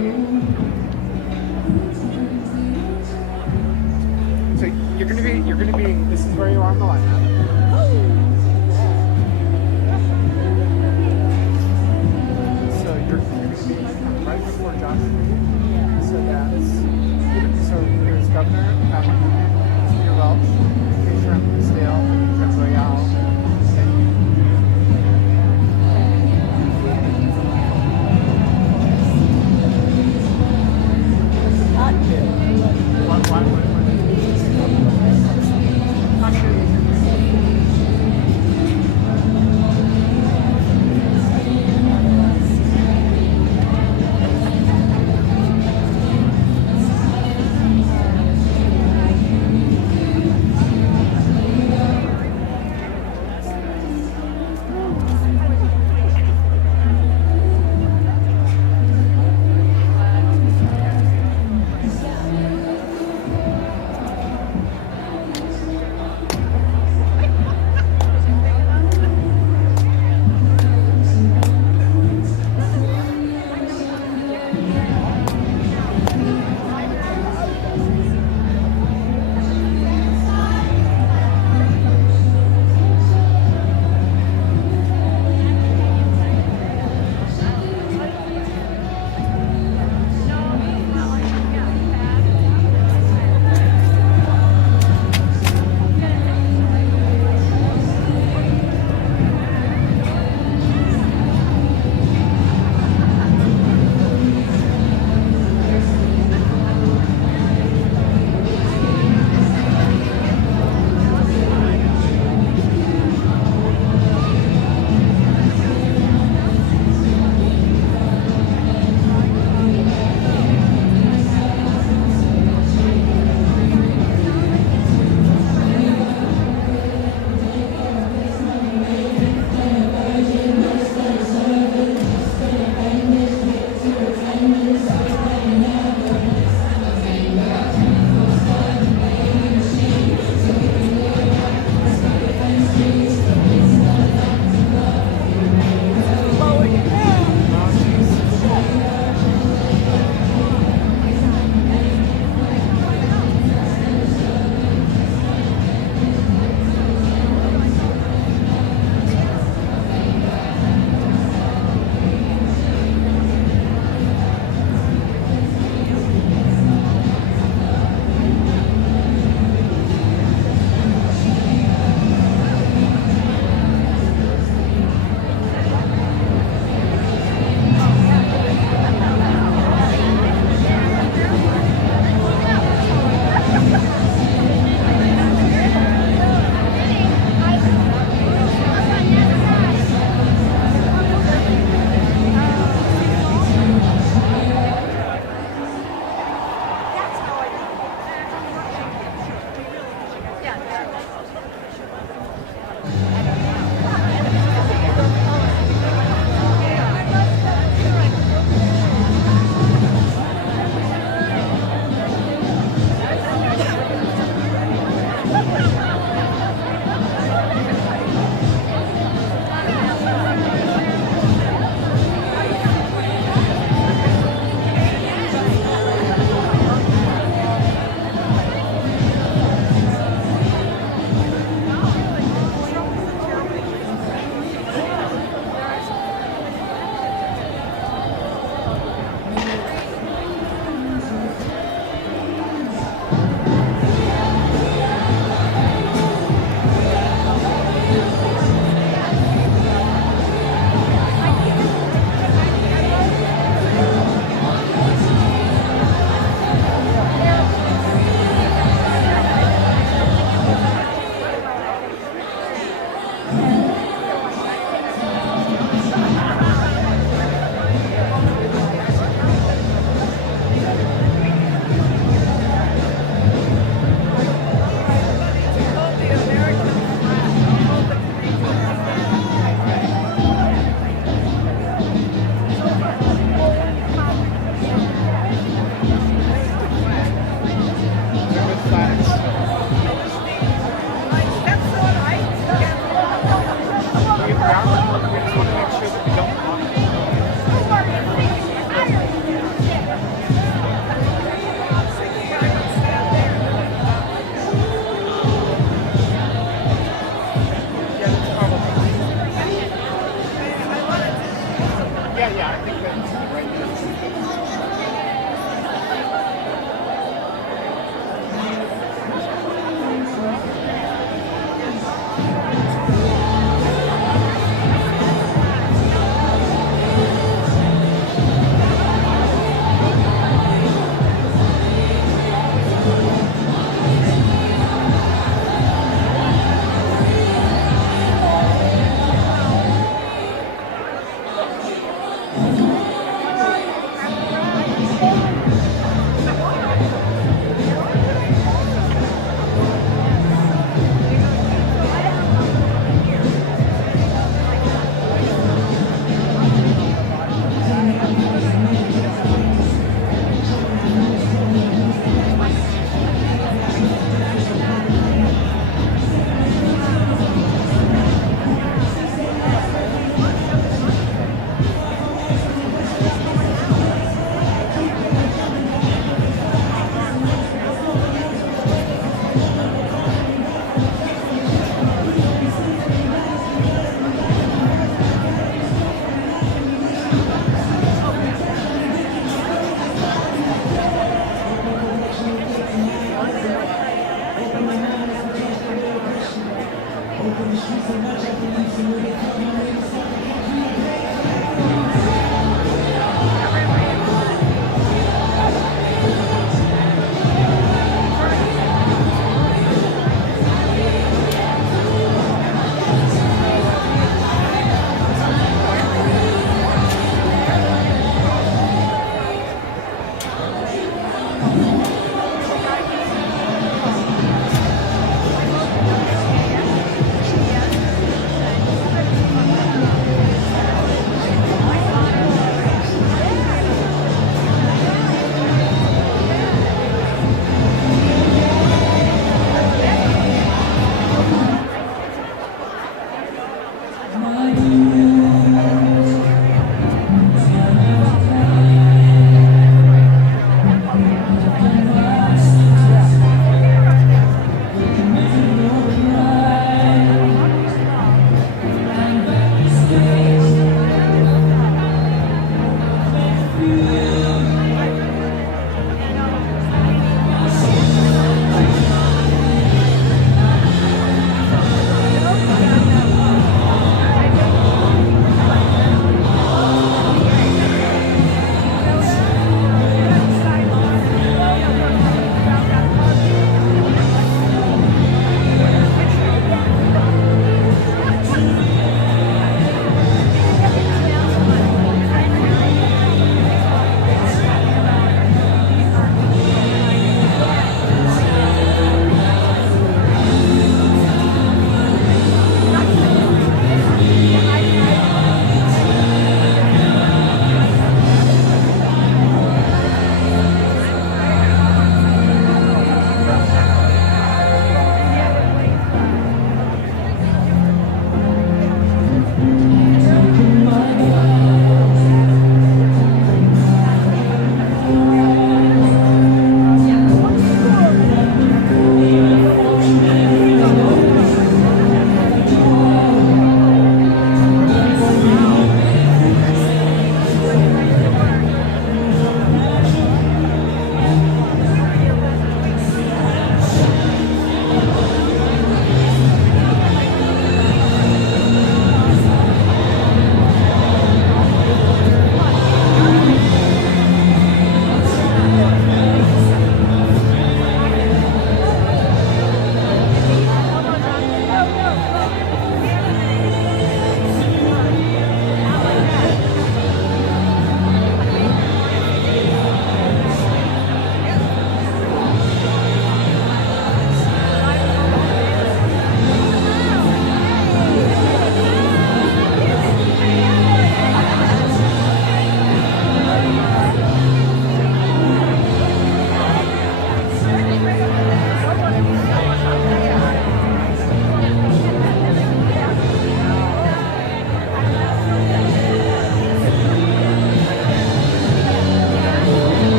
So you're gonna be. This is where you are on the lineup. So you're gonna be right before Josh. So there's Governor Peter Welch, Keisha, Hinsdale, Goyal.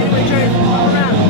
Anyway, Jerry, all around.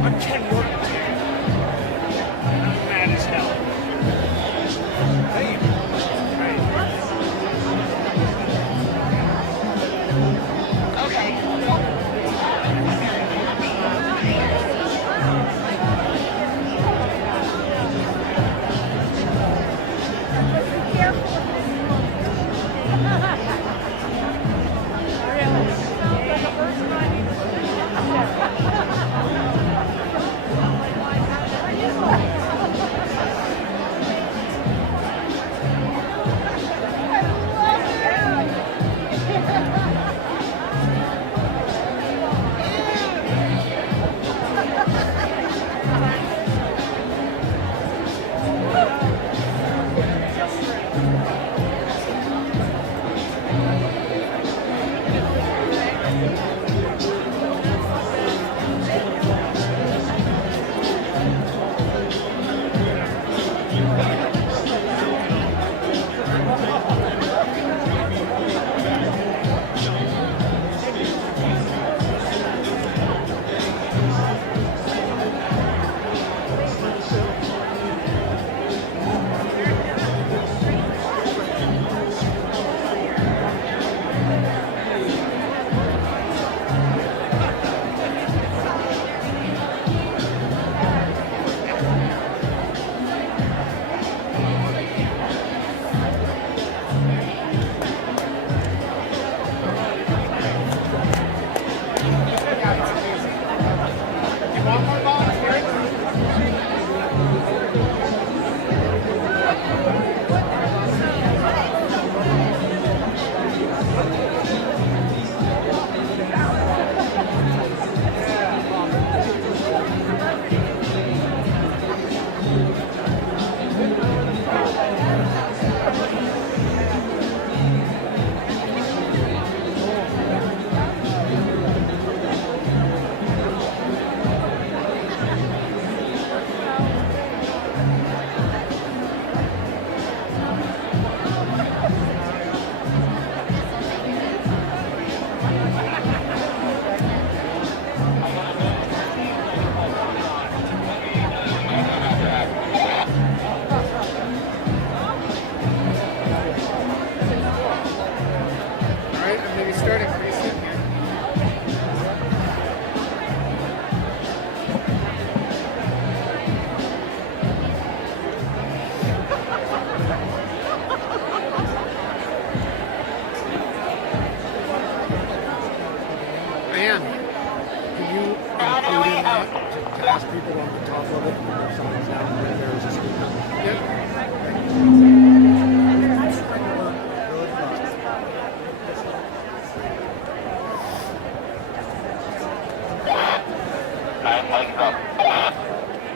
I'm Ken Norton. I'm mad as hell. Hey.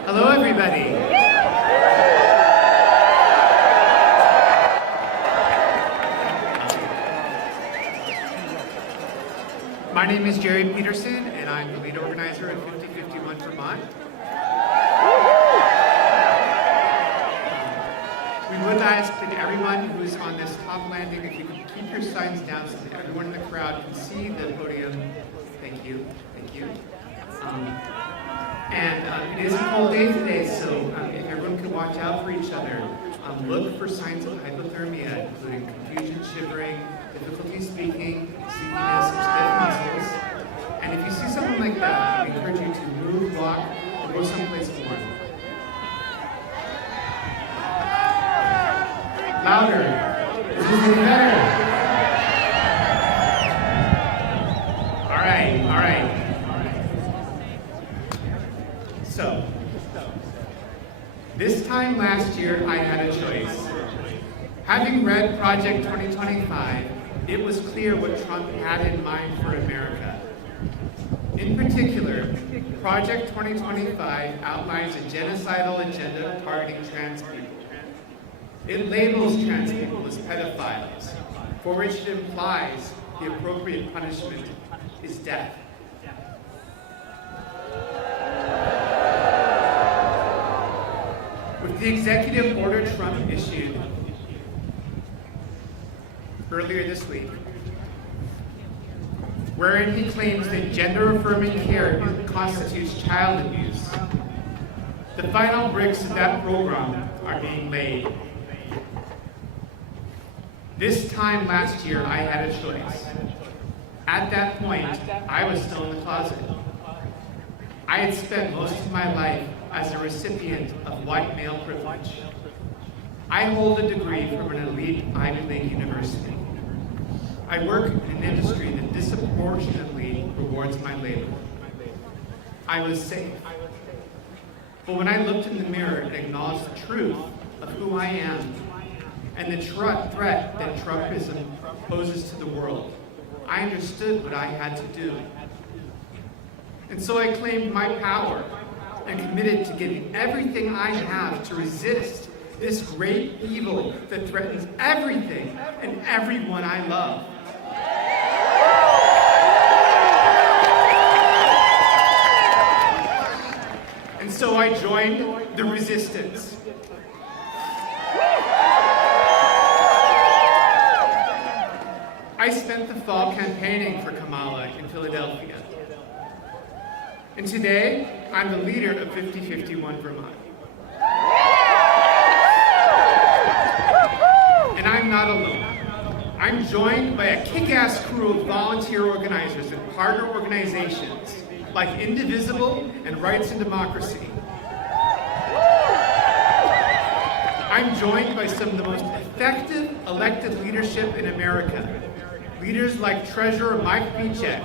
Hello, everybody. My name is Geri Peterson, and I'm the lead organizer of 5051 Vermont. We would ask that everyone who's on this top landing, if you could keep your signs down so that everyone in the crowd can see the podium. Thank you. Thank you. It is a cold day today, so if everyone could watch out for each other. Look for signs of hypothermia, including confusion, shivering, difficulty speaking, sleepiness, or stiff muscles. And if you see something like that, we encourage you to move, walk, or go someplace warm. Louder. This is getting better. All right. So, this time last year, I had a choice. Having read Project 2025, it was clear what Trump had in mind for America. In particular, Project 2025 outlines a genocidal agenda targeting trans people. It labels trans people as pedophiles, for which it implies the appropriate punishment is death. With the executive order Trump issued earlier this week, wherein he claims that gender-affirming care constitutes child abuse. The final bricks of that program are being laid. This time last year, I had a choice. At that point, I was still in the closet. I had spent most of my life as a recipient of white male privilege. I hold a degree from an elite Ivy League university. I work in an industry that disproportionately rewards my labor. I was safe. But when I looked in the mirror and acknowledged the truth of who I am and the threat that Trumpism poses to the world, I understood what I had to do. And so I claimed my power and committed to giving everything I have to resist this great evil that threatens everything and everyone I love. And so I joined the resistance. I spent the fall campaigning for Kamala in Philadelphia. And today, I'm the leader of 5051 Vermont. And I'm not alone. I'm joined by a kick-ass crew of volunteer organizers and partner organizations like Indivisible and Rights and Democracy. I'm joined by some of the most effective elected leadership in America. Leaders like Treasurer Mike Pieciak,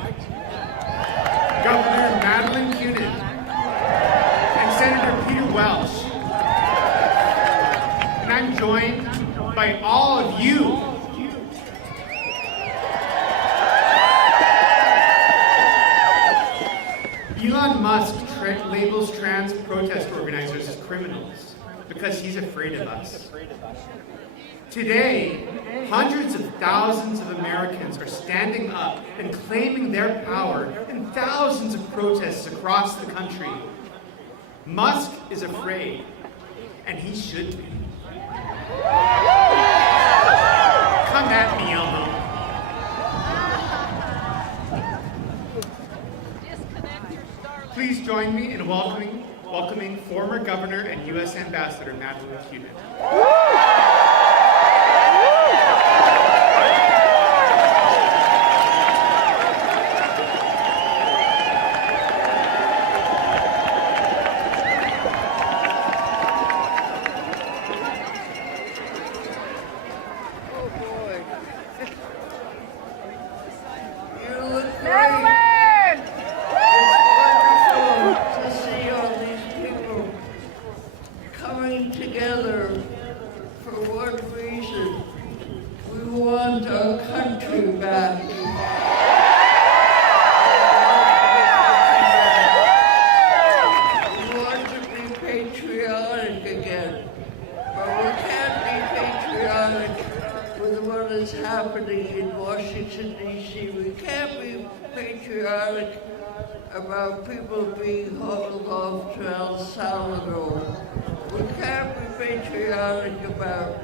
Governor Madeleine Kunin, and Senator Peter Welch. And I'm joined by all of you. Elon Musk labels trans protest organizers as criminals because he's afraid of us. Today, hundreds of thousands of Americans are standing up and claiming their power in thousands of protests across the country. Musk is afraid, and he should be. Come at me, Elmo. Please join me in welcoming former Governor and U.S. Ambassador Madeleine Kunin. About people being hauled off to El Salvador. We can't be patriotic about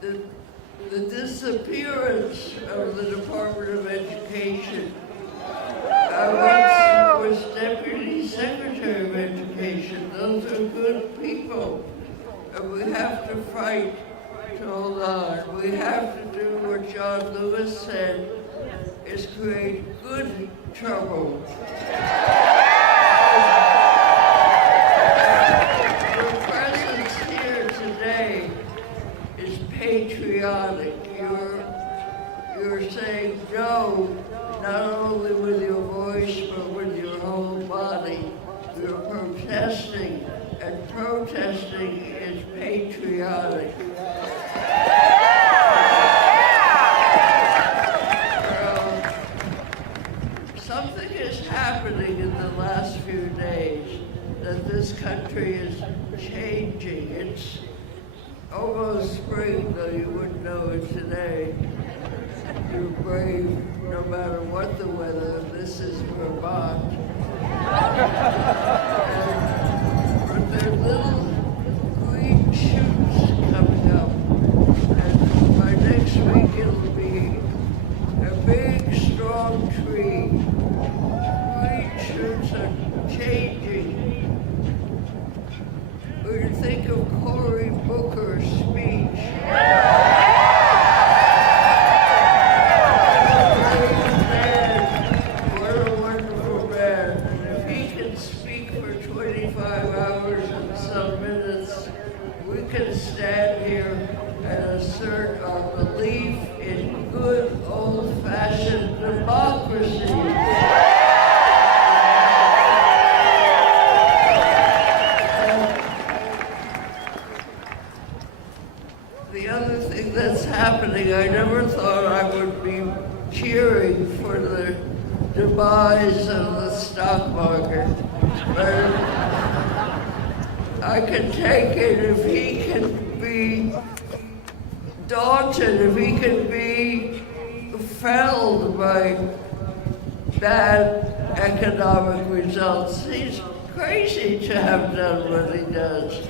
the disappearance of the Department of Education. I once was Deputy Secretary of Education. Those are good people. And we have to fight to hold on. We have to do what John Lewis said, is create good trouble. Your presence here today is patriotic. You're saying no, not only with your voice, but with your whole body. You're protesting, and protesting is patriotic. Something is happening in the last few days that this country is changing. It's almost spring, though you wouldn't know it today. You're brave no matter what the weather. This is Vermont. But there are little green shoots coming up. And by next week it'll be a big, strong tree. green shirts are changing. When you think of Cory Booker's speech, what a wonderful man. If he can speak for 25 hours and some minutes, we can stand here and assert our belief in good old-fashioned democracy. The other thing that's happening, I never thought I would be cheering for the demise of the stock market, but I can take it if he can be daunted, if he can be felled by bad economic results. He's crazy to have done what he does.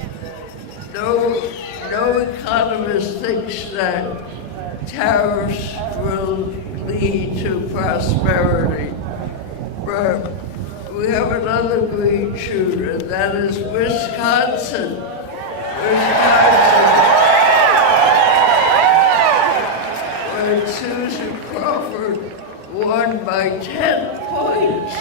No economist thinks that tariffs will lead to prosperity. But we have another green shoot, and that is Wisconsin. When Susan Crawford won by 10 points.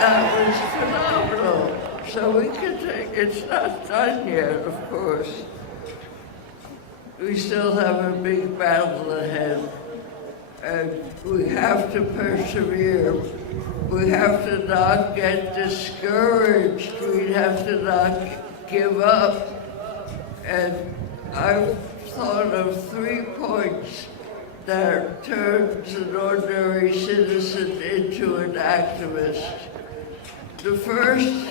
That was phenomenal. So we can take, it's not done yet, of course. We still have a big battle ahead. And we have to persevere. We have to not get discouraged. We have to not give up. And I've thought of 3 points that turns an ordinary citizen into an activist. The first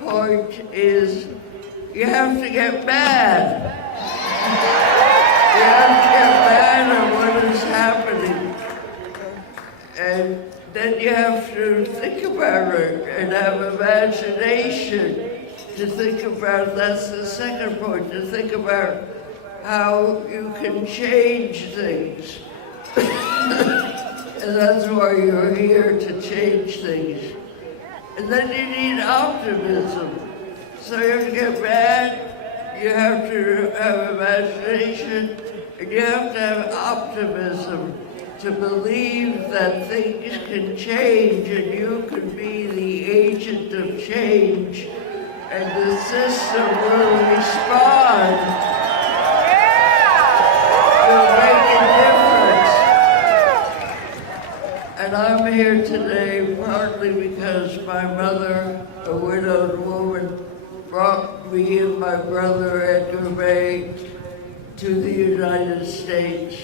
point is you have to get mad. You have to get mad at what is happening. And then you have to think about it and have imagination to think about, that's the second point, to think about how you can change things. And that's why you're here, to change things. And then you need optimism. So you have to get mad, you have to have imagination, and you have to have optimism to believe that things can change and you can be the agent of change and the system will respond. Will make a difference. And I'm here today partly because my mother, a widowed woman, brought me and my brother Edgar May to the United States.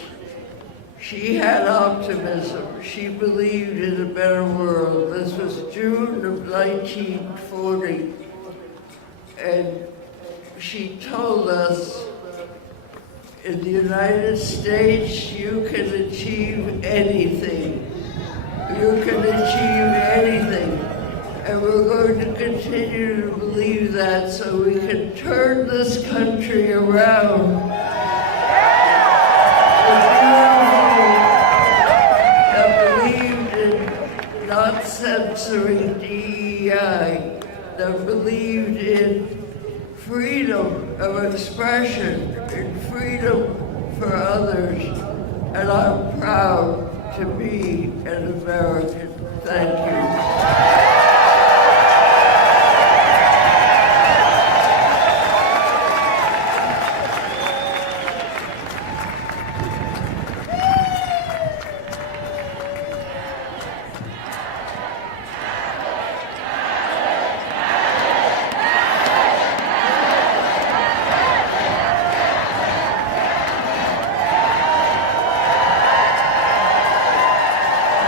She had optimism. She believed in a better world. This was June of 1940. And she told us, in the United States, you can achieve anything. You can achieve anything. And we're going to continue to believe that so we can turn this country around. That believed in not censoring DEI, that believed in freedom of expression, in freedom for others. And I'm proud to be an American. Thank you.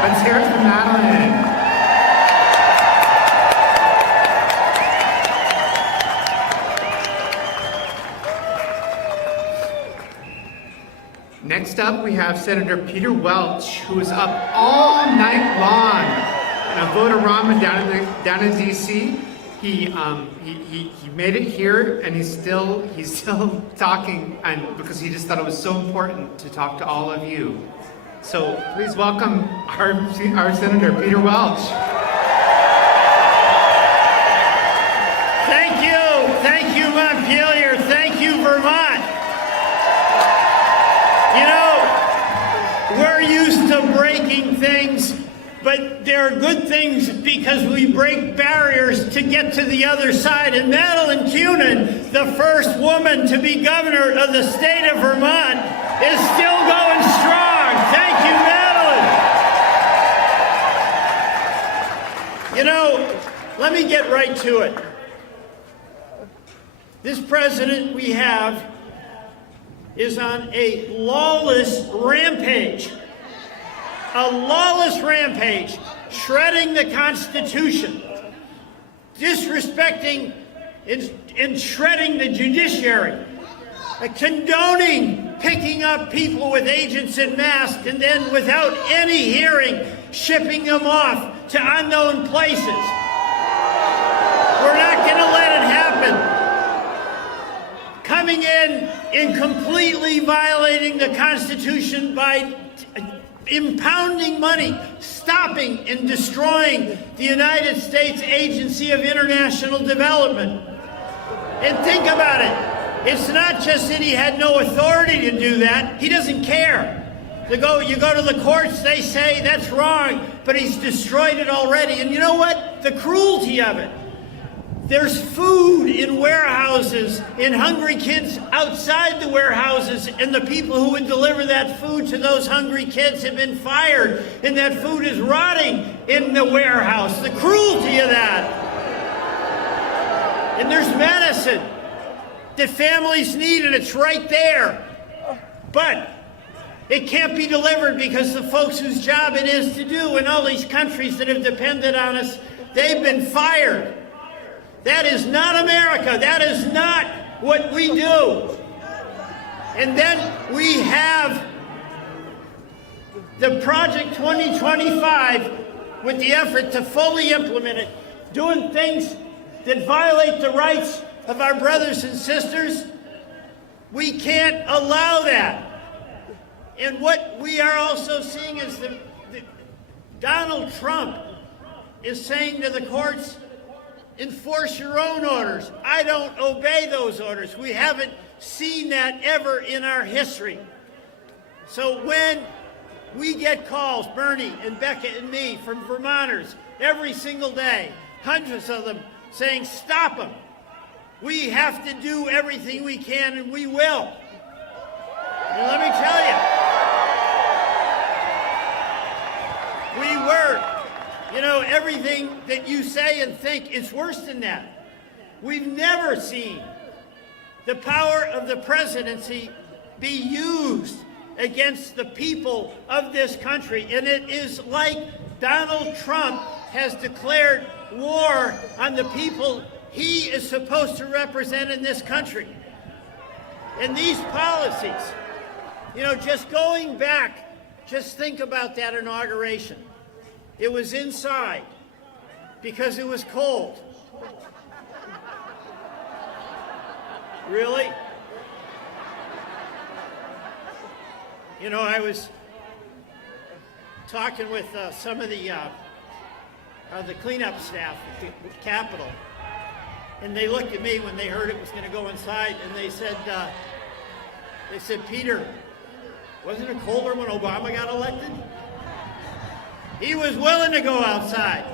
Let's hear it from Madeleine. Next up, we have Senator Peter Welch, who was up all night long in a vote-a-rama down in D.C. He made it here, and he's still talking, and because he just thought it was so important to talk to all of you. So please welcome our Senator, Peter Welch. Thank you, Montpelier, thank you, Vermont. You know, we're used to breaking things, but there are good things because we break barriers to get to the other side. And Madeleine Kunin, the first woman to be governor of the state of Vermont, is still going strong. Thank you, Madeleine. You know, let me get right to it. This president we have is on a lawless rampage. A lawless rampage, shredding the Constitution, disrespecting and shredding the judiciary, condoning picking up people with agents in masks and then without any hearing, shipping them off to unknown places. We're not going to let it happen. Coming in and completely violating the Constitution by impounding money, stopping and destroying the United States Agency of International Development. And think about it. It's not just that he had no authority to do that. He doesn't care. You go to the courts, they say that's wrong, but he's destroyed it already. And you know what? The cruelty of it. There's food in warehouses, and hungry kids outside the warehouses, and the people who would deliver that food to those hungry kids have been fired, and that food is rotting in the warehouse. The cruelty of that. And there's medicine that families need, and it's right there. But it can't be delivered because the folks whose job it is to do in all these countries that have depended on us, they've been fired. That is not America. That is not what we do. And then we have the Project 2025 with the effort to fully implement it, doing things that violate the rights of our brothers and sisters. We can't allow that. And what we are also seeing is that Donald Trump is saying to the courts, enforce your own orders. I don't obey those orders. We haven't seen that ever in our history. So when we get calls, Bernie and Becca and me, from Vermonters every single day, hundreds of them saying, stop them. We have to do everything we can, and we will. And let me tell you, we were. You know, everything that you say and think is worse than that. We've never seen the power of the presidency be used against the people of this country. And it is like Donald Trump has declared war on the people he is supposed to represent in this country. And these policies, you know, just going back, just think about that inauguration. It was inside because it was cold. Really? You know, I was talking with some of the cleanup staff at the Capitol, and they looked at me when they heard it was going to go inside, and they said, Peter, wasn't it colder when Obama got elected? He was willing to go outside.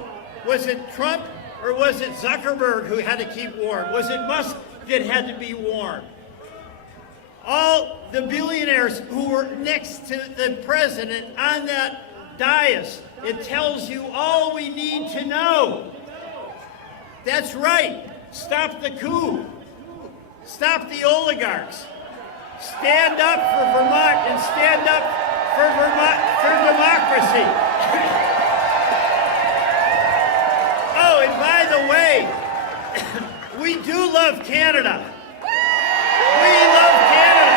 Was it Trump or was it Zuckerberg who had to keep warm? Was it Musk that had to be warm? All the billionaires who were next to the president on that dais, it tells you all we need to know. That's right. Stop the coup. Stop the oligarchs. Stand up for Vermont and stand up for democracy. Oh, and by the way, we do love Canada. We love Canada.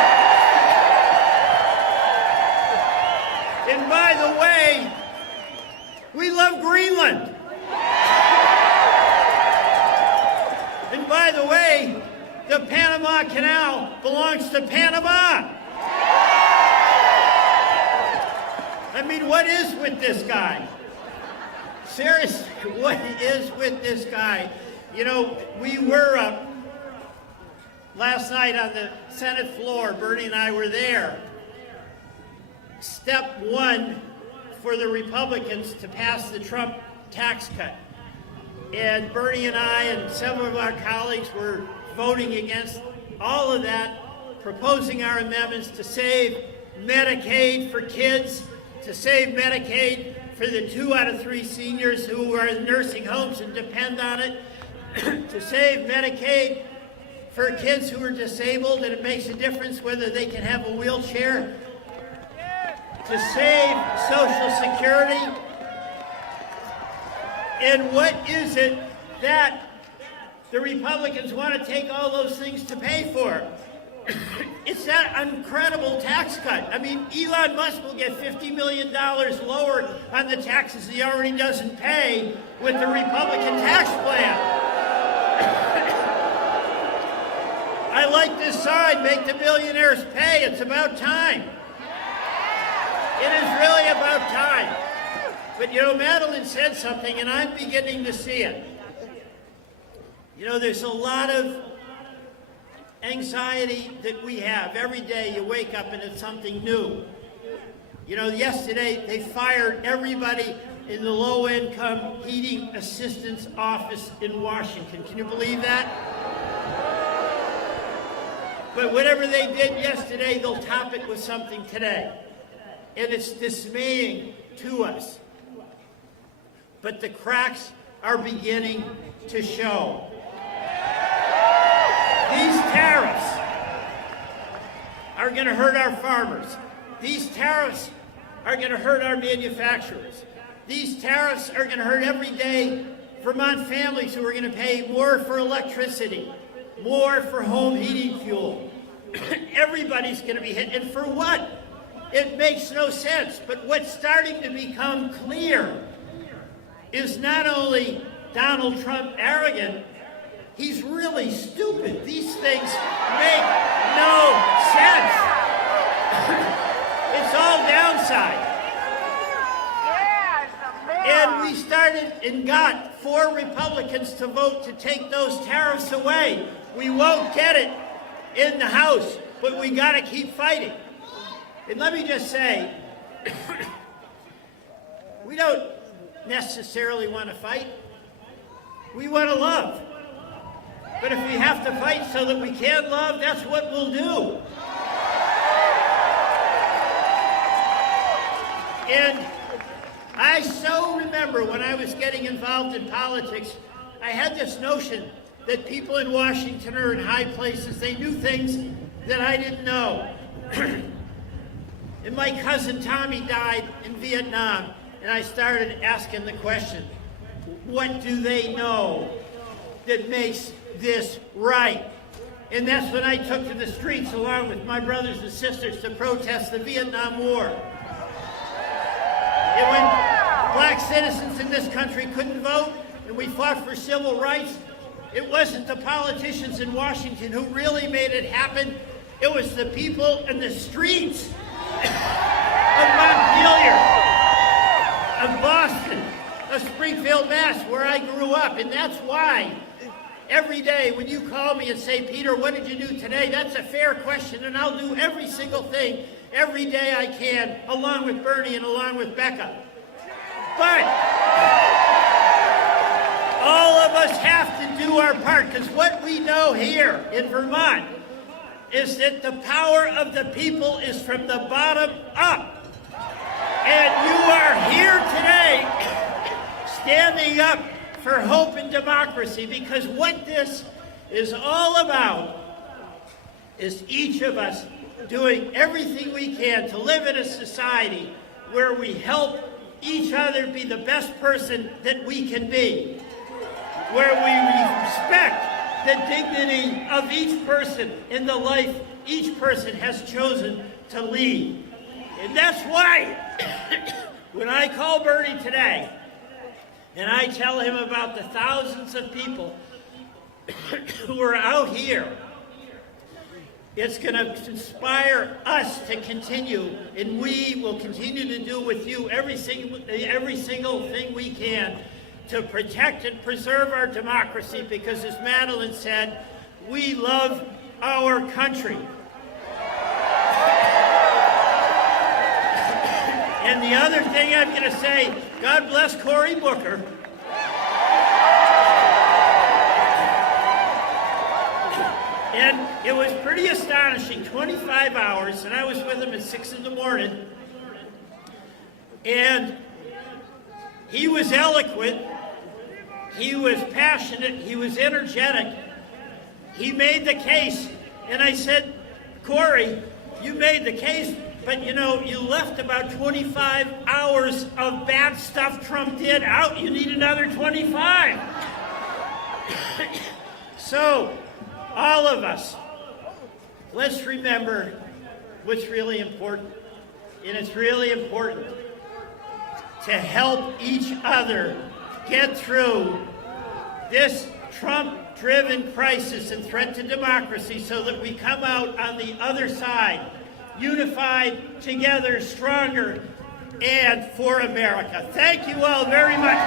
And by the way, we love Greenland. And by the way, the Panama Canal belongs to Panama. I mean, what is with this guy? Seriously, what is with this guy? You know, we were last night on the Senate floor, Bernie and I were there. Step one for the Republicans to pass the Trump tax cut. And Bernie and I and several of our colleagues were voting against all of that, proposing our amendments to save Medicaid for kids, to save Medicaid for the 2 out of 3 seniors who are in nursing homes and depend on it, to save Medicaid for kids who are disabled and it makes a difference whether they can have a wheelchair, to save Social Security. And what is it that the Republicans want to take all those things to pay for? It's that incredible tax cut. I mean, Elon Musk will get $50 million lower on the taxes he already doesn't pay with the Republican tax plan. I like this sign, make the billionaires pay. It's about time. It is really about time. But, you know, Madeleine said something, and I'm beginning to see it. You know, there's a lot of anxiety that we have. Every day you wake up and it's something new. You know, yesterday they fired everybody in the low-income heating assistance office in Washington. Can you believe that? But whatever they did yesterday, they'll top it with something today. And it's dismaying to us. But the cracks are beginning to show. These tariffs are going to hurt our farmers. These tariffs are going to hurt our manufacturers. These tariffs are going to hurt everyday Vermont families who are going to pay more for electricity, more for home heating fuel. Everybody's going to be hit. And for what? It makes no sense. But what's starting to become clear is not only Donald Trump arrogant, he's really stupid. These things make no sense. It's all downside. And we started and got 4 Republicans to vote to take those tariffs away. We won't get it in the House, but we got to keep fighting. And let me just say, we don't necessarily want to fight. We want to love. But if we have to fight so that we can love, that's what we'll do. And I so remember when I was getting involved in politics, I had this notion that people in Washington or in high places, they knew things that I didn't know. And my cousin Tommy died in Vietnam, and I started asking the question, what do they know that makes this right? And that's when I took to the streets along with my brothers and sisters to protest the Vietnam War. And when black citizens in this country couldn't vote and we fought for civil rights, it wasn't the politicians in Washington who really made it happen. It was the people in the streets of Montreal, of Boston, of Springfield, Mass, where I grew up. And that's why every day when you call me and say, Peter, what did you do today? That's a fair question, and I'll do every single thing every day I can, along with Bernie and along with Becca. But all of us have to do our part, because what we know here in Vermont is that the power of the people is from the bottom up. And you are here today standing up for hope and democracy, because what this is all about is each of us doing everything we can to live in a society where we help each other be the best person that we can be, where we respect the dignity of each person in the life each person has chosen to lead. And that's why when I call Bernie today and I tell him about the thousands of people who are out here It's going to inspire us to continue, and we will continue to do with you every single thing we can to protect and preserve our democracy, because as Madeleine said, we love our country. And the other thing I'm going to say, God bless Cory Booker. And it was pretty astonishing, 25 hours, and I was with him at 6 in the morning. And he was eloquent, he was passionate, he was energetic. He made the case, and I said, Cory, you made the case, but you know, you left about 25 hours of bad stuff Trump did out. You need another 25. So, all of us, let's remember what's really important. And it's really important to help each other get through this Trump-driven crisis and threat to democracy so that we come out on the other side, unified, together, stronger, and for America. Thank you all very much.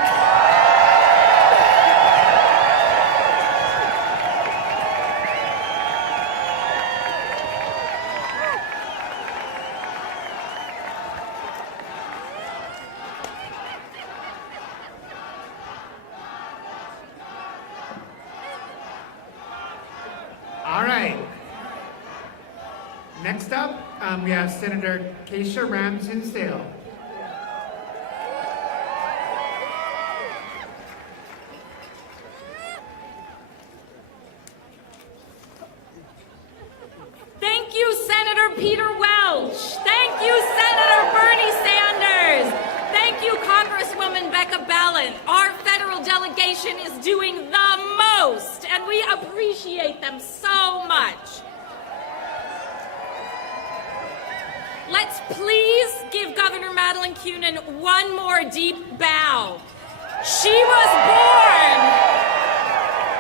All right. Next up, we have Senator Keisha Hinsdale. Thank you, Senator Peter Welch. Thank you, Senator Bernie Sanders. Thank you, Congresswoman Becca Balint. Our federal delegation is doing the most, and we appreciate them so much. Let's please give Governor Madeleine Kunin one more deep bow. She was born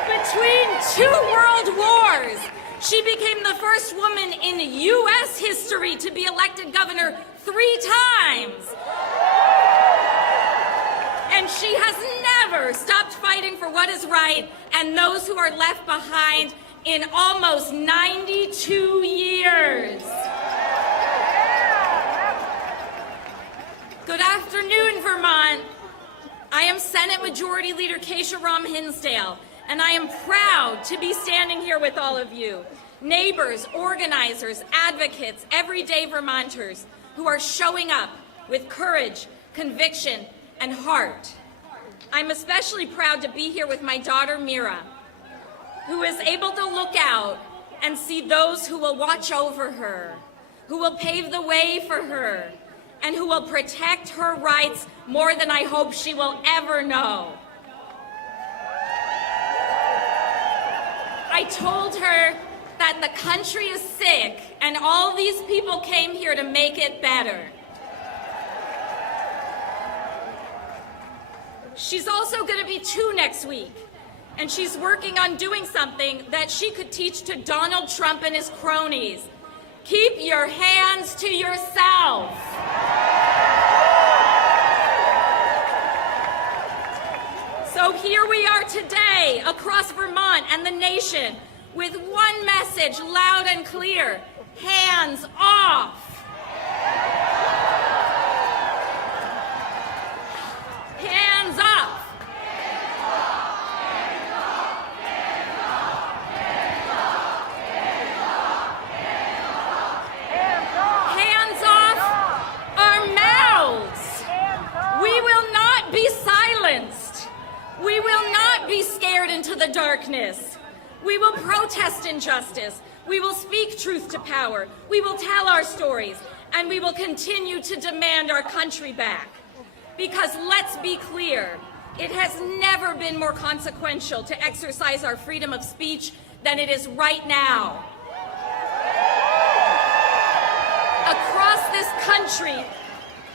between two world wars. She became the first woman in U.S. history to be elected governor 3 times. And she has never stopped fighting for what is right and those who are left behind in almost 92 years. Good afternoon, Vermont. I am Senate Majority Leader Keisha Hinsdale, and I am proud to be standing here with all of you, neighbors, organizers, advocates, everyday Vermonters who are showing up with courage, conviction, and heart. I'm especially proud to be here with my daughter, Mira, who is able to look out and see those who will watch over her, who will pave the way for her, and who will protect her rights more than I hope she will ever know. I told her that the country is sick and all these people came here to make it better. She's also going to be 2 next week, and she's working on doing something that she could teach to Donald Trump and his cronies. Keep your hands to yourself. So here we are today across Vermont and the nation with one message loud and clear: hands off. Hands up. Hands off our mouths. We will not be silenced. We will not be scared into the darkness. We will protest injustice. We will speak truth to power. We will tell our stories, and we will continue to demand our country back. Because let's be clear, it has never been more consequential to exercise our freedom of speech than it is right now. Across this country,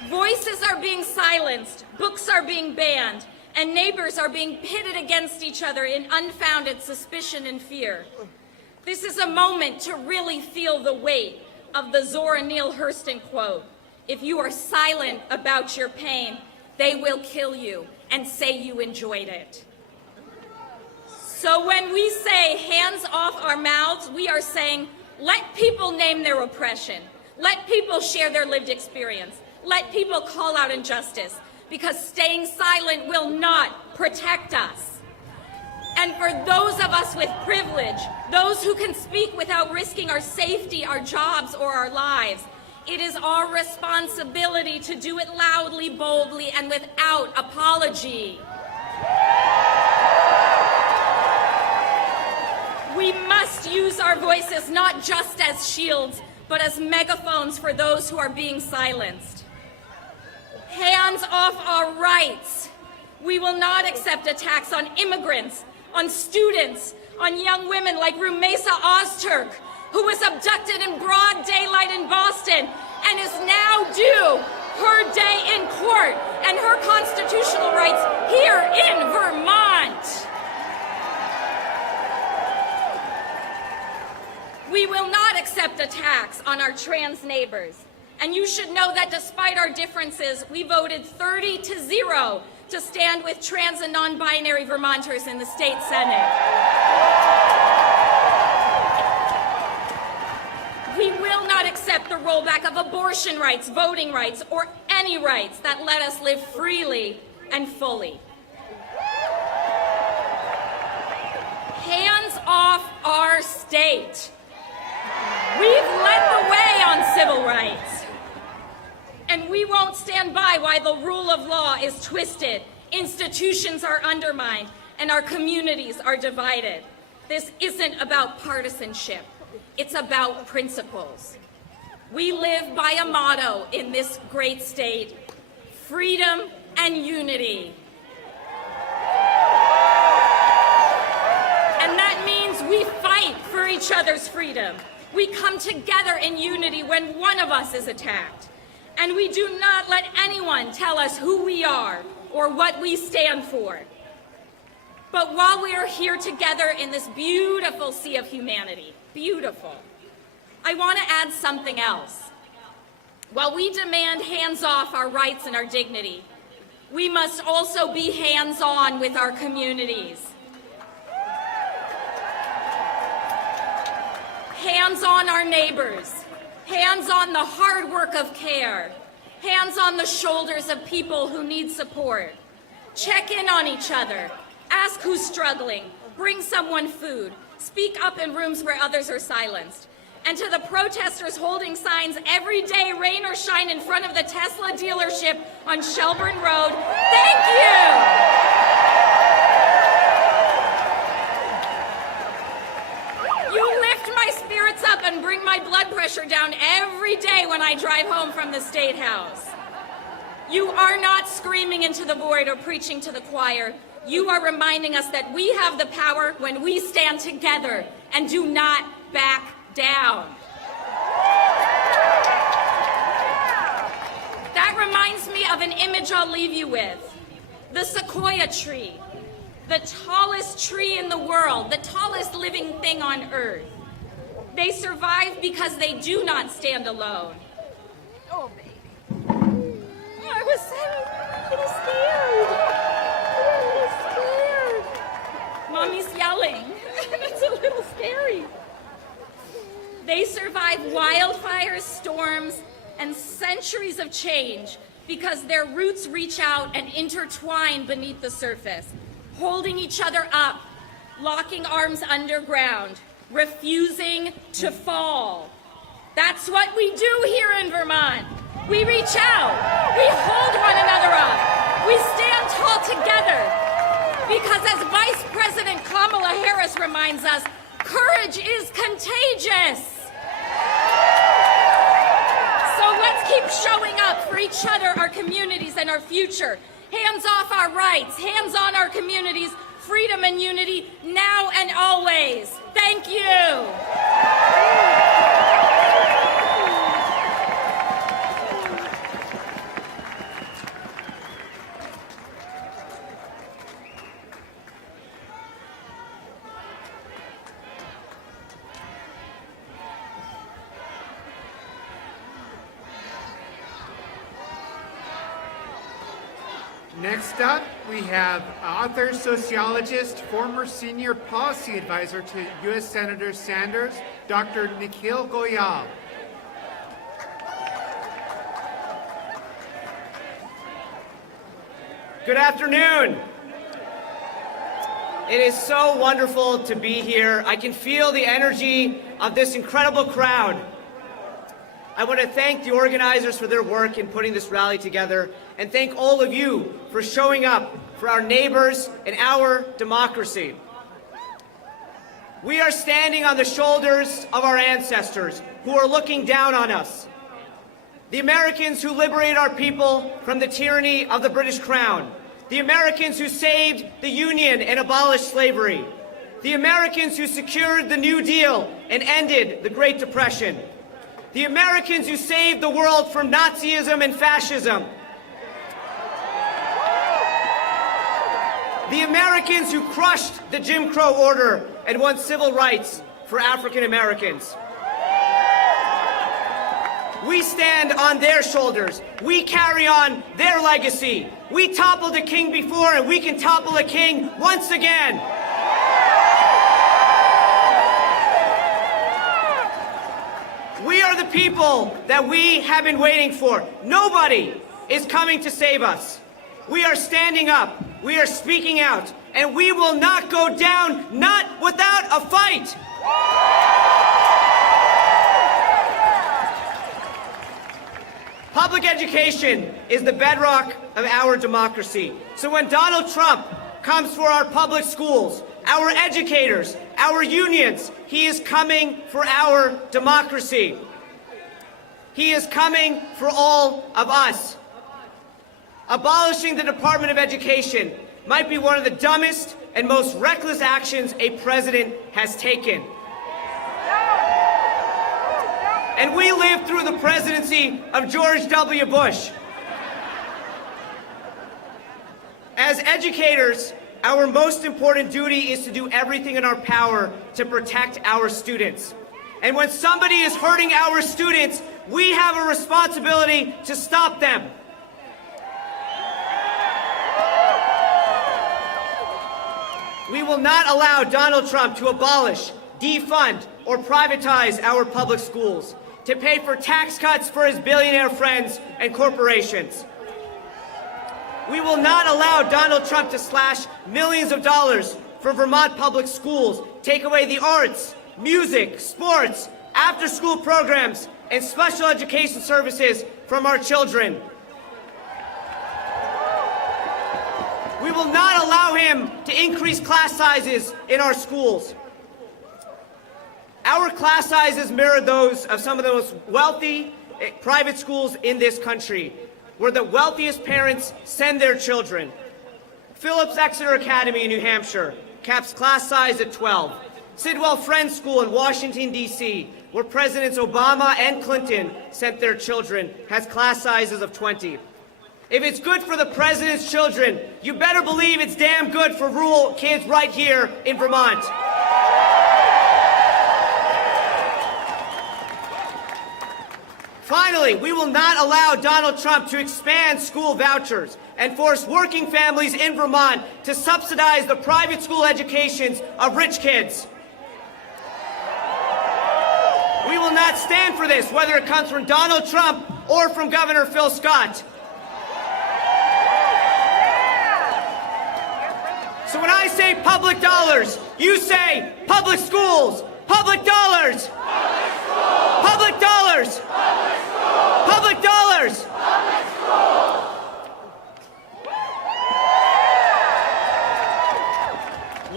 voices are being silenced, books are being banned, and neighbors are being pitted against each other in unfounded suspicion and fear. This is a moment to really feel the weight of the Zora Neale Hurston quote. If you are silent about your pain, they will kill you and say you enjoyed it. So when we say hands off our mouths, we are saying, let people name their oppression. Let people share their lived experience. Let people call out injustice, because staying silent will not protect us. And for those of us with privilege, those who can speak without risking our safety, our jobs, or our lives, it is our responsibility to do it loudly, boldly, and without apology. We must use our voices not just as shields, but as megaphones for those who are being silenced. Hands off our rights. We will not accept attacks on immigrants, on students, on young women like Rumeysa Ozturk, who was abducted in broad daylight in Boston and is now due her day in court and her constitutional rights here in Vermont. We will not accept attacks on our trans neighbors. And you should know that despite our differences, we voted 30-0 to stand with trans and non-binary Vermonters in the state Senate. We will not accept the rollback of abortion rights, voting rights, or any rights that let us live freely and fully. Hands off our state. We've led the way on civil rights. And we won't stand by while the rule of law is twisted, institutions are undermined, and our communities are divided. This isn't about partisanship. It's about principles. We live by a motto in this great state: freedom and unity. And that means we fight for each other's freedom. We come together in unity when one of us is attacked. And we do not let anyone tell us who we are or what we stand for. But while we are here together in this beautiful sea of humanity, beautiful, I want to add something else. While we demand hands off our rights and our dignity, we must also be hands-on with our communities. Hands on our neighbors, hands on the hard work of care, hands on the shoulders of people who need support. Check in on each other, ask who's struggling, bring someone food, speak up in rooms where others are silenced. And to the protesters holding signs every day, rain or shine, in front of the Tesla dealership on Shelburne Road, thank you! You lift my spirits up and bring my blood pressure down every day when I drive home from the State House. You are not screaming into the void or preaching to the choir. You are reminding us that we have the power when we stand together and do not back down. That reminds me of an image I'll leave you with. The sequoia tree. The tallest tree in the world, the tallest living thing on earth. They survive because they do not stand alone. Oh, baby. I was a little scared. Mommy's yelling. It's a little scary. They survive wildfires, storms, and centuries of change because their roots reach out and intertwine beneath the surface, holding each other up, locking arms underground, refusing to fall. That's what we do here in Vermont. We reach out, we hold one another up, we stand tall together, because as Vice President Kamala Harris reminds us, courage is contagious. So let's keep showing up for each other, our communities, and our future. Hands off our rights, hands on our communities, freedom and unity, now and always. Thank you. Next up, we have author, sociologist, former senior policy advisor to U.S. Senator Sanders, Dr. Nikhil Goyal. Good afternoon. It is so wonderful to be here. I can feel the energy of this incredible crowd. I want to thank the organizers for their work in putting this rally together, and thank all of you for showing up for our neighbors and our democracy. We are standing on the shoulders of our ancestors who are looking down on us. The Americans who liberated our people from the tyranny of the British Crown. The Americans who saved the Union and abolished slavery. The Americans who secured the New Deal and ended the Great Depression. The Americans who saved the world from Nazism and fascism. The Americans who crushed the Jim Crow order and won civil rights for African Americans. We stand on their shoulders. We carry on their legacy. We toppled a king before, and we can topple a king once again. We are the people that we have been waiting for. Nobody is coming to save us. We are standing up. We are speaking out. And we will not go down, not without a fight. Public education is the bedrock of our democracy. So when Donald Trump comes for our public schools, our educators, our unions, he is coming for our democracy. He is coming for all of us. Abolishing the Department of Education might be one of the dumbest and most reckless actions a president has taken. And we lived through the presidency of George W. Bush. As educators, our most important duty is to do everything in our power to protect our students. And when somebody is hurting our students, we have a responsibility to stop them. We will not allow Donald Trump to abolish, defund, or privatize our public schools, to pay for tax cuts for his billionaire friends and corporations. We will not allow Donald Trump to slash millions of dollars from Vermont public schools, take away the arts, music, sports, after-school programs, and special education services from our children. We will not allow him to increase class sizes in our schools. Our class sizes mirror those of some of the most wealthy private schools in this country, where the wealthiest parents send their children. Phillips Exeter Academy in New Hampshire caps class size at 12. Sidwell Friends School in Washington, D.C., where Presidents Obama and Clinton sent their children, has class sizes of 20. If it's good for the president's children, you better believe it's damn good for rural kids right here in Vermont. Finally, we will not allow Donald Trump to expand school vouchers and force working families in Vermont to subsidize the private school educations of rich kids. We will not stand for this, whether it comes from Donald Trump or from Governor Phil Scott. So when I say public dollars, you say public schools, public dollars, public schools, public dollars, public schools, public dollars, public schools.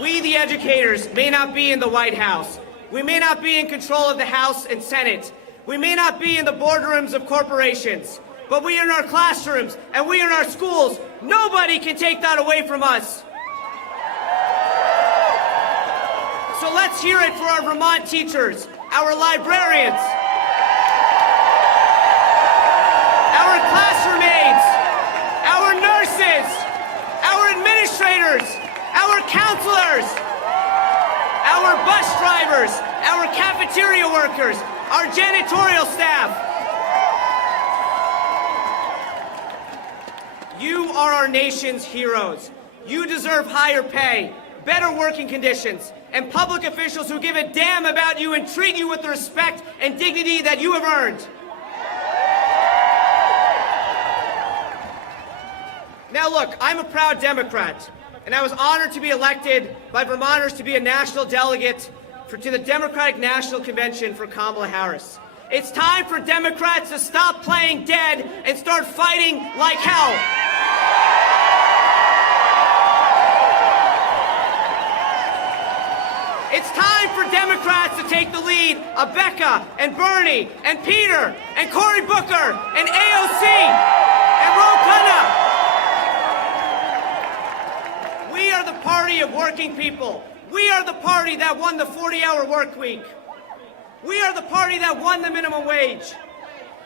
We, the educators, may not be in the White House. We may not be in control of the House and Senate. We may not be in the boardrooms of corporations, but we are in our classrooms and we are in our schools. Nobody can take that away from us. So let's hear it for our Vermont teachers, our librarians, our classroom aides, our nurses, our administrators, our counselors, our bus drivers, our cafeteria workers, our janitorial staff. You are our nation's heroes. You deserve higher pay, better working conditions, and public officials who give a damn about you and treat you with the respect and dignity that you have earned. Now look, I'm a proud Democrat, and I was honored to be elected by Vermonters to be a national delegate to the Democratic National Convention for Kamala Harris. It's time for Democrats to stop playing dead and start fighting like hell. It's time for Democrats to take the lead of Becca and Bernie and Peter and Cory Booker and AOC and Ro Khanna. We are the party of working people. We are the party that won the 40-hour work week. We are the party that won the minimum wage,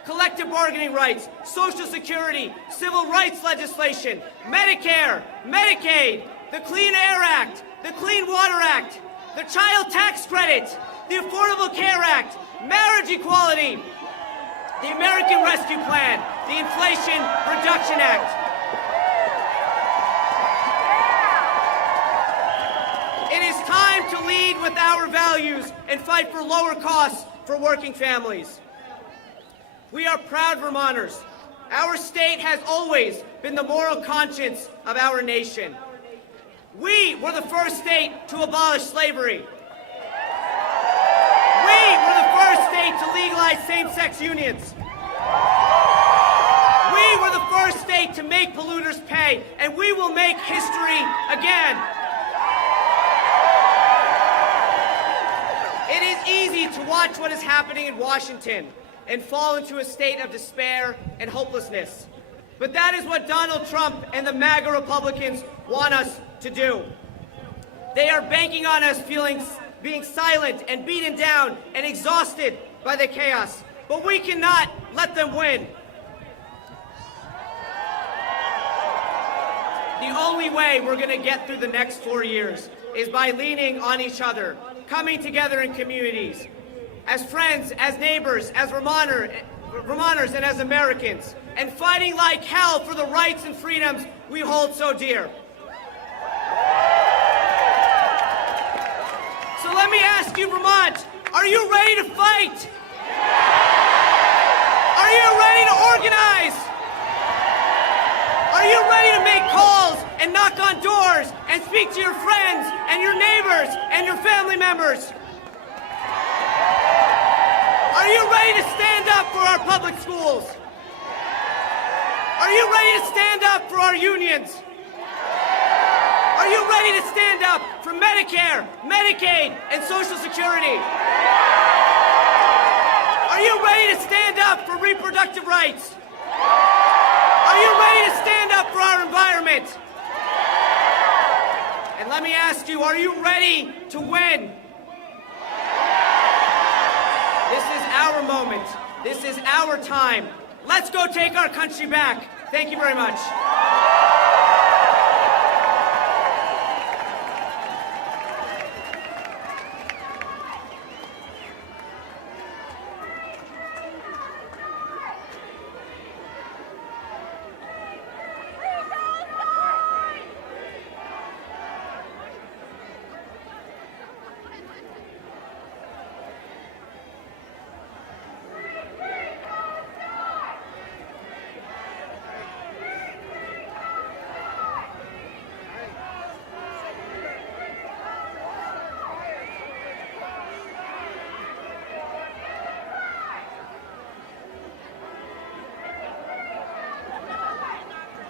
collective bargaining rights, Social Security, civil rights legislation, Medicare, Medicaid, the Clean Air Act, the Clean Water Act, the Child Tax Credit, the Affordable Care Act, marriage equality, the American Rescue Plan, the Inflation Reduction Act. It is time to lead with our values and fight for lower costs for working families. We are proud Vermonters. Our state has always been the moral conscience of our nation. We were the first state to abolish slavery. We were the first state to legalize same-sex unions. We were the first state to make polluters pay, and we will make history again. It is easy to watch what is happening in Washington and fall into a state of despair and hopelessness. But that is what Donald Trump and the MAGA Republicans want us to do. They are banking on us being silent and beaten down and exhausted by the chaos. But we cannot let them win. The only way we're going to get through the next 4 years is by leaning on each other, coming together in communities, as friends, as neighbors, as Vermonters, and as Americans, and fighting like hell for the rights and freedoms we hold so dear. So let me ask you, Vermont, are you ready to fight? Are you ready to organize? Are you ready to make calls and knock on doors and speak to your friends and your neighbors and your family members? Are you ready to stand up for our public schools? Are you ready to stand up for our unions? Are you ready to stand up for Medicare, Medicaid, and Social Security? Are you ready to stand up for reproductive rights? Are you ready to stand up for our environment? And let me ask you, are you ready to win? This is our moment. This is our time. Let's go take our country back. Thank you very much.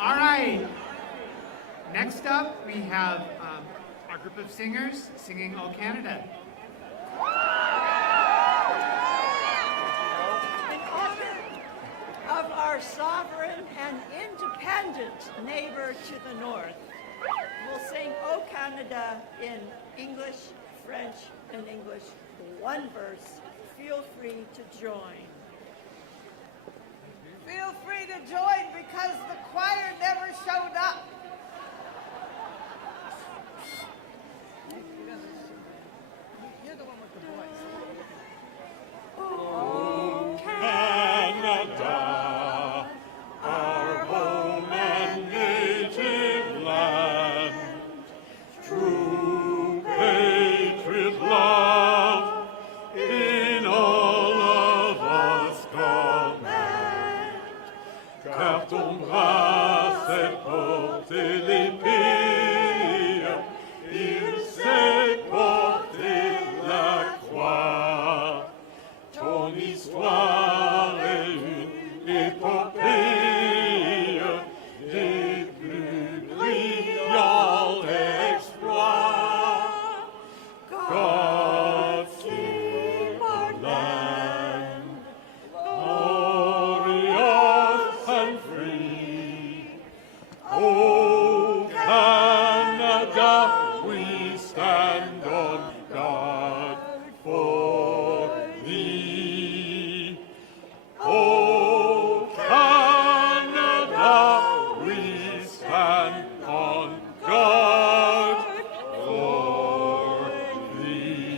All right. Next up, we have our group of singers singing "O Canada." In honor of our sovereign and independent neighbor to the north, we'll sing "O Canada" in English, French, and English. One verse. Feel free to join. Feel free to join because the choir never showed up. You're the one with the voice. Oh, Canada, our home and true patriot love in all of us command. Car ton bras s'est porté l'épée, il s'est porté la croix. Ton histoire est une épopée des plus brillants exploits. God save our land, glorious and free. Oh, Canada, we stand on guard for thee. Oh, Canada, we stand on guard for thee.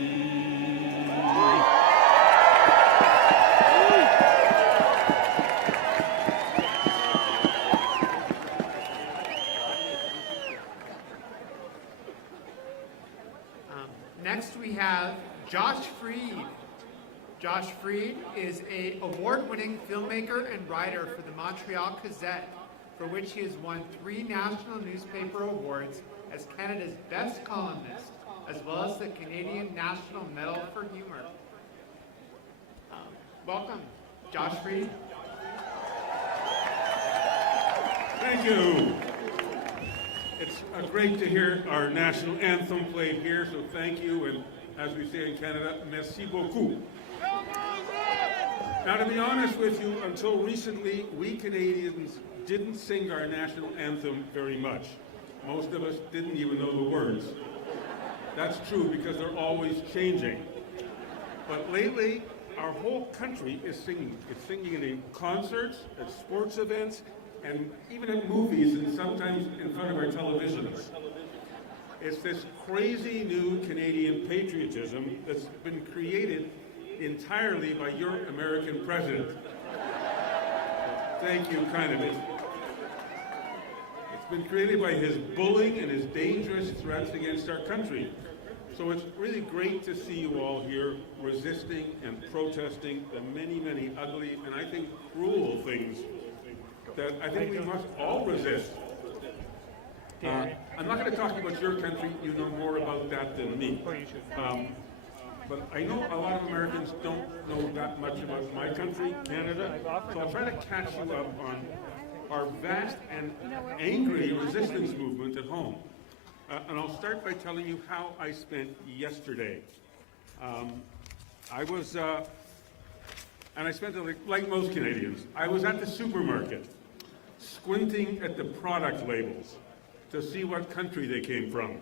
Next we have Josh Freed. Josh Freed is an award-winning filmmaker and writer for the Montreal Gazette, for which he has won 3 national newspaper awards as Canada's best columnist, as well as the Canadian National Medal for Humor. Welcome, Josh Freed. Thank you. It's great to hear our national anthem played here, so thank you, and as we say in Canada, merci beaucoup. Now, to be honest with you, until recently, we Canadians didn't sing our national anthem very much. Most of us didn't even know the words. That's true because they're always changing. But lately, our whole country is singing. It's singing in concerts, at sports events, and even at movies, and sometimes in front of our televisions. It's this crazy new Canadian patriotism that's been created entirely by your American president. Thank you, kind of. It's been created by his bullying and his dangerous threats against our country. So it's really great to see you all here resisting and protesting the many, many ugly and I think cruel things that I think we must all resist. I'm not going to talk about your country. You know more about that than me. But I know a lot of Americans don't know that much about my country, Canada, so I'll try to catch you up on our vast and angry resistance movement at home. And I'll start by telling you how I spent yesterday. I spent it like most Canadians. I was at the supermarket, squinting at the product labels to see what country they came from.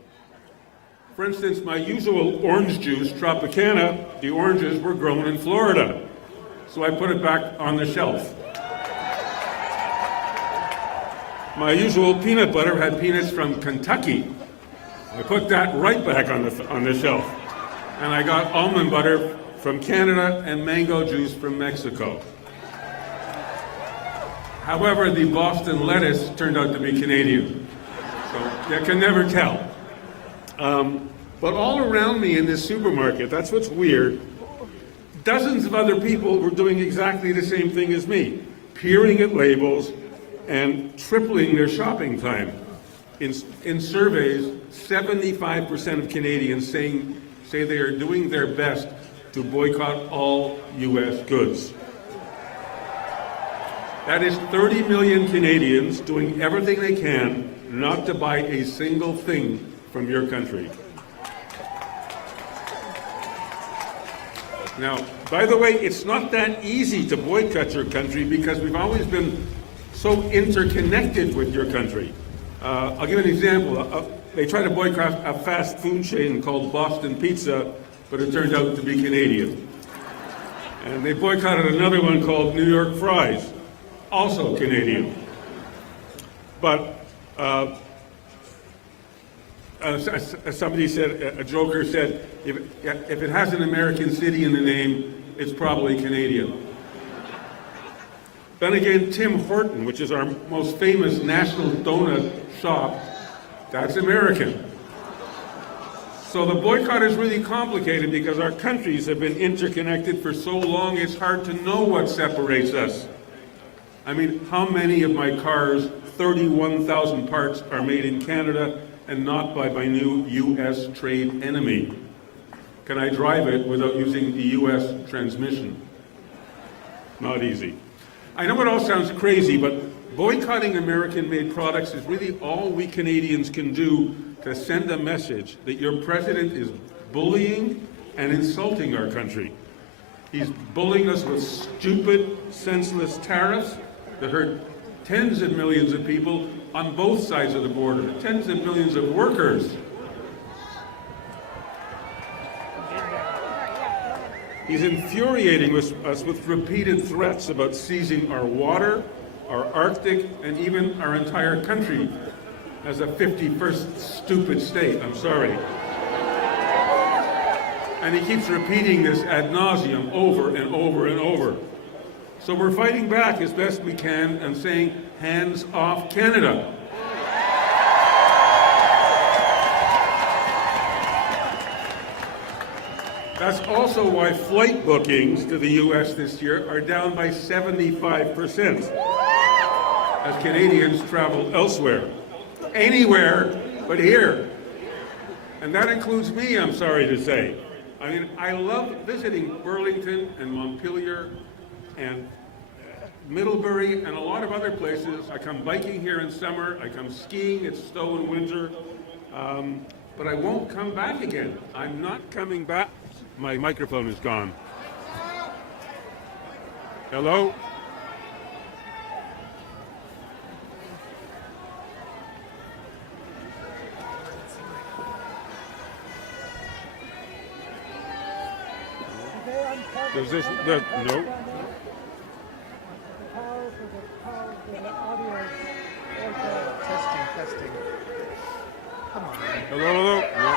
For instance, my usual orange juice, Tropicana, the oranges were grown in Florida, so I put it back on the shelf. My usual peanut butter had peanuts from Kentucky. I put that right back on the shelf. And I got almond butter from Canada and mango juice from Mexico. However, the Boston lettuce turned out to be Canadian, so you can never tell. But all around me in this supermarket, that's what's weird, dozens of other people were doing exactly the same thing as me, peering at labels and tripling their shopping time. In surveys, 75% of Canadians say they are doing their best to boycott all U.S. goods. That is 30 million Canadians doing everything they can not to buy a single thing from your country. Now, by the way, it's not that easy to boycott your country because we've always been so interconnected with your country. I'll give an example. They tried to boycott a fast food chain called Boston Pizza, but it turned out to be Canadian. And they boycotted another one called New York Fries, also Canadian. But somebody said, a joker said, if it has an American city in the name, it's probably Canadian. Then again, Tim Horton, which is our most famous national donut shop, that's American. So the boycott is really complicated because our countries have been interconnected for so long it's hard to know what separates us. I mean, how many of my cars, 31,000 parts, are made in Canada and not by my new U.S. trade enemy? Can I drive it without using the U.S. transmission? Not easy. I know it all sounds crazy, but boycotting American-made products is really all we Canadians can do to send a message that your president is bullying and insulting our country. He's bullying us with stupid, senseless tariffs that hurt tens of millions of people on both sides of the border, tens of millions of workers. He's infuriating us with repeated threats about seizing our water, our Arctic, and even our entire country as a 51st stupid state. I'm sorry. And he keeps repeating this ad nauseum over and over and over. So we're fighting back as best we can and saying, hands off Canada. That's also why flight bookings to the U.S. this year are down by 75% as Canadians travel elsewhere. Anywhere but here. And that includes me, I'm sorry to say. I mean, I love visiting Burlington and Montreal and Middlebury and a lot of other places. I come biking here in summer, I come skiing in snow in winter, but I won't come back again. I'm not coming back. My microphone is gone. Hello? Does this, no? Testing. Come on. Hello? No.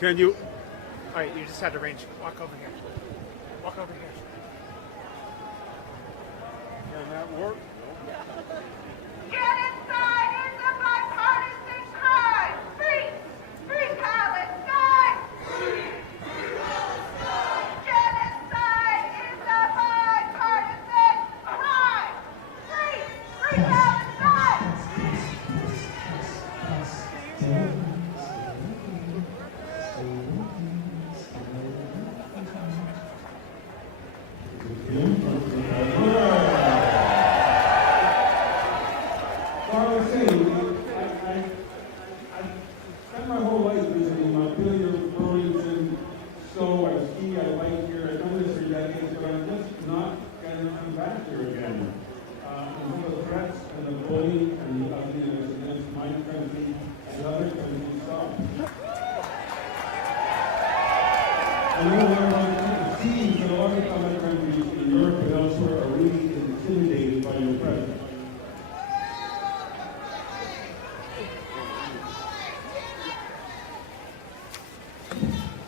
Can you? All right, you just had to range. Walk over here. Walk over here. Can that work? Genocide is a bipartisan crime! Free Palestine! Genocide is a bipartisan crime! Free Palestine!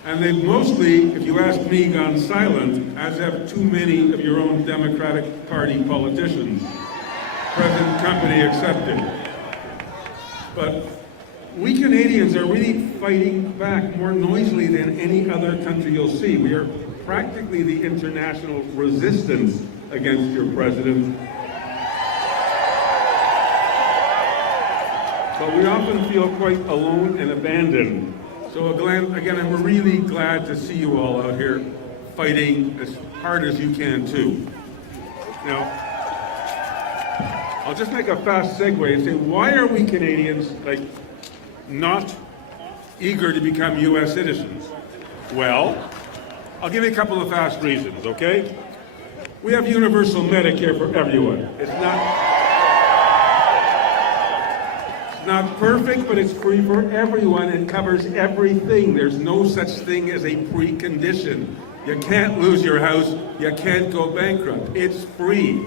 And they've mostly, if you ask me, gone silent, as have too many of your own Democratic Party politicians, present company accepted. But we Canadians are really fighting back more noisily than any other country you'll see. We are practically the international resistance against your president. But we often feel quite alone and abandoned. So again, I'm really glad to see you all out here fighting as hard as you can too. Now, I'll just make a fast segue and say, why are we Canadians not eager to become U.S. citizens? Well, I'll give you a couple of fast reasons, okay? We have universal Medicare for everyone. It's Not perfect, but it's free for everyone. It covers everything. There's no such thing as a precondition. You can't lose your house. You can't go bankrupt. It's free.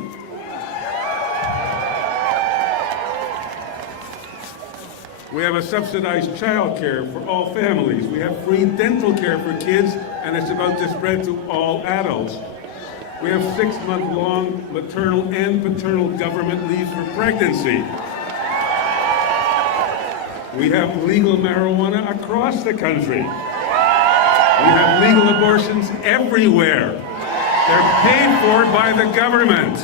We have a subsidized child care for all families. We have free dental care for kids, and it's about to spread to all adults. We have 6-month-long maternal and paternal government leave for pregnancy. We have legal marijuana across the country. We have legal abortions everywhere. They're paid for by the government.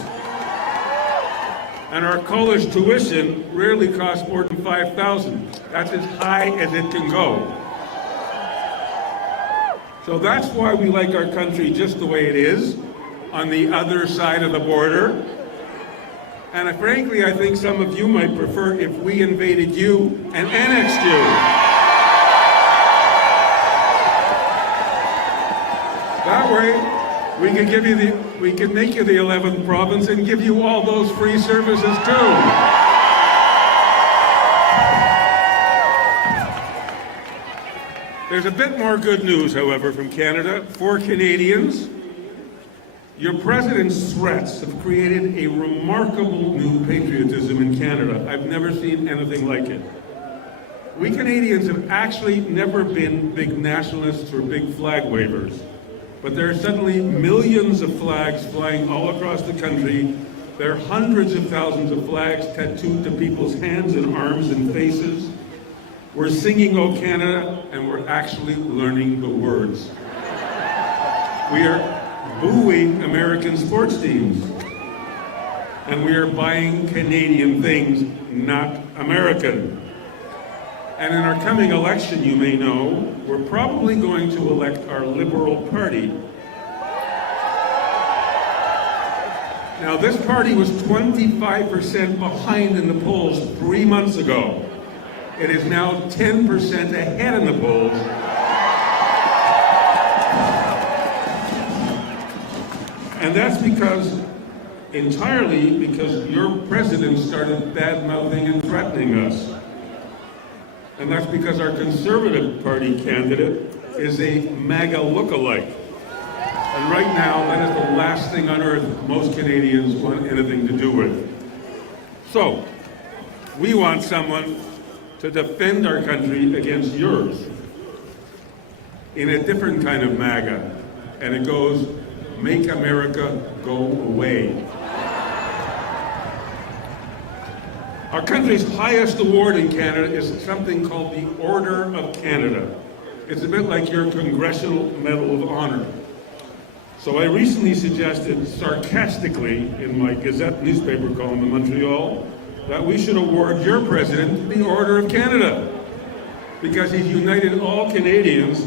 And our college tuition rarely costs more than $5,000. That's as high as it can go. So that's why we like our country just the way it is, on the other side of the border. And frankly, I think some of you might prefer if we invaded you and annexed you. That way, we could make you the 11th province and give you all those free services too. There's a bit more good news, however, from Canada. For Canadians, your president's threats have created a remarkable new patriotism in Canada. I've never seen anything like it. We Canadians have actually never been big nationalists or big flag wavers. But there are suddenly millions of flags flying all across the country. There are hundreds of thousands of flags tattooed to people's hands and arms and faces. We're singing "O Canada," and we're actually learning the words. We are booing American sports teams. And we are buying Canadian things, not American. And in our coming election, you may know, we're probably going to elect our Liberal Party. Now, this party was 25% behind in the polls 3 months ago. It is now 10% ahead in the polls. And that's entirely because your president started bad-mouthing and threatening us. And that's because our Conservative Party candidate is a MAGA lookalike. And right now, that is the last thing on earth most Canadians want anything to do with. So, we want someone to defend our country against yours in a different kind of MAGA. And it goes, "Make America go away." Our country's highest award in Canada is something called the Order of Canada. It's a bit like your Congressional Medal of Honor. So I recently suggested, sarcastically, in my Gazette newspaper column in Montreal, that we should award your president the Order of Canada, because he's united all Canadians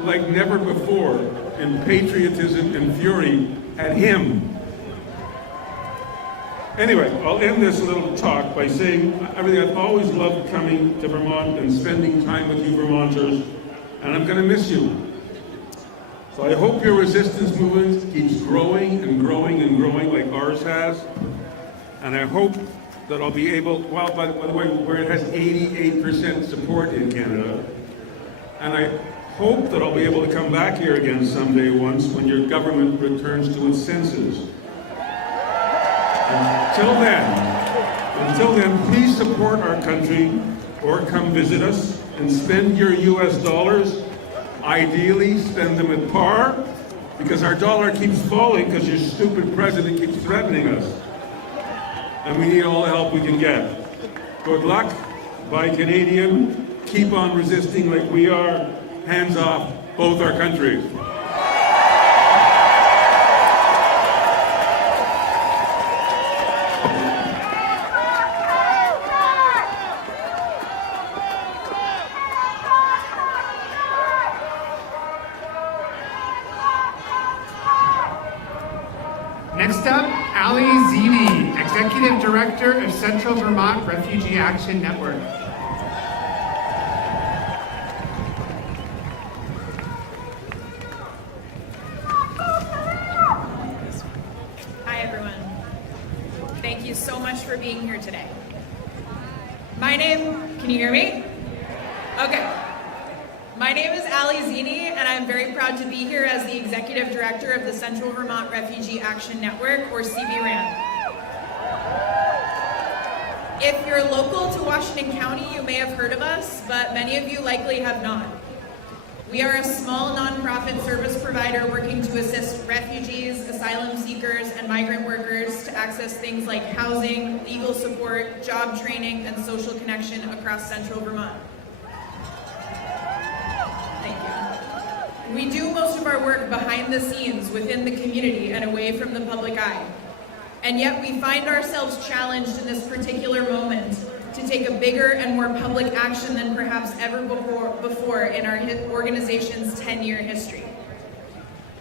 like never before in patriotism and fury at him. Anyway, I'll end this little talk by saying I've always loved coming to Vermont and spending time with you Vermonters, and I'm going to miss you. So I hope your resistance movement keeps growing and growing and growing like ours has, and I hope that I'll be able, well, by the way, where it has 88% support in Canada, and I hope that I'll be able to come back here again someday once when your government returns to its senses. Until then, please support our country or come visit us and spend your US dollars. Ideally, spend them at par, because our dollar keeps falling because your stupid president keeps threatening us. And we need all the help we can get. Good luck. Buy Canadian. Keep on resisting like we are. Hands off both our countries. Next up, Alie, Zenie, Executive Director of Central Vermont Refugee Action Network. Hi, everyone. Thank you so much for being here today. My name Can you hear me? Okay. My name is Alie, Zenie, and I'm very proud to be here as the Executive Director of the Central Vermont Refugee Action Network, or CVRAN. If you're local to Washington County, you may have heard of us, but many of you likely have not. We are a small nonprofit service provider working to assist refugees, asylum seekers, and migrant workers to access things like housing, legal support, job training, and social connection across central Vermont. Thank you. We do most of our work behind the scenes within the community and away from the public eye. And yet we find ourselves challenged in this particular moment to take a bigger and more public action than perhaps ever before in our organization's 10-year history.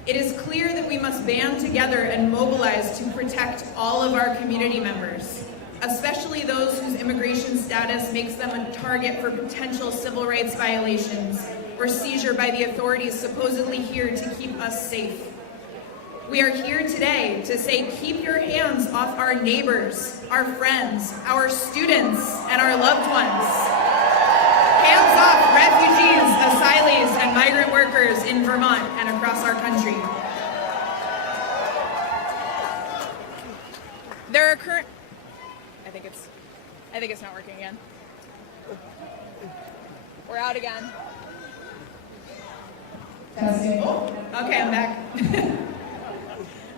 It is clear that we must band together and mobilize to protect all of our community members, especially those whose immigration status makes them a target for potential civil rights violations or seizure by the authorities supposedly here to keep us safe. We are here today to say, keep your hands off our neighbors, our friends, our students, and our loved ones. Hands off refugees, asylees, and migrant workers in Vermont and across our country. There are current... I think it's not working again. We're out again. Testing. Oh, okay, I'm back.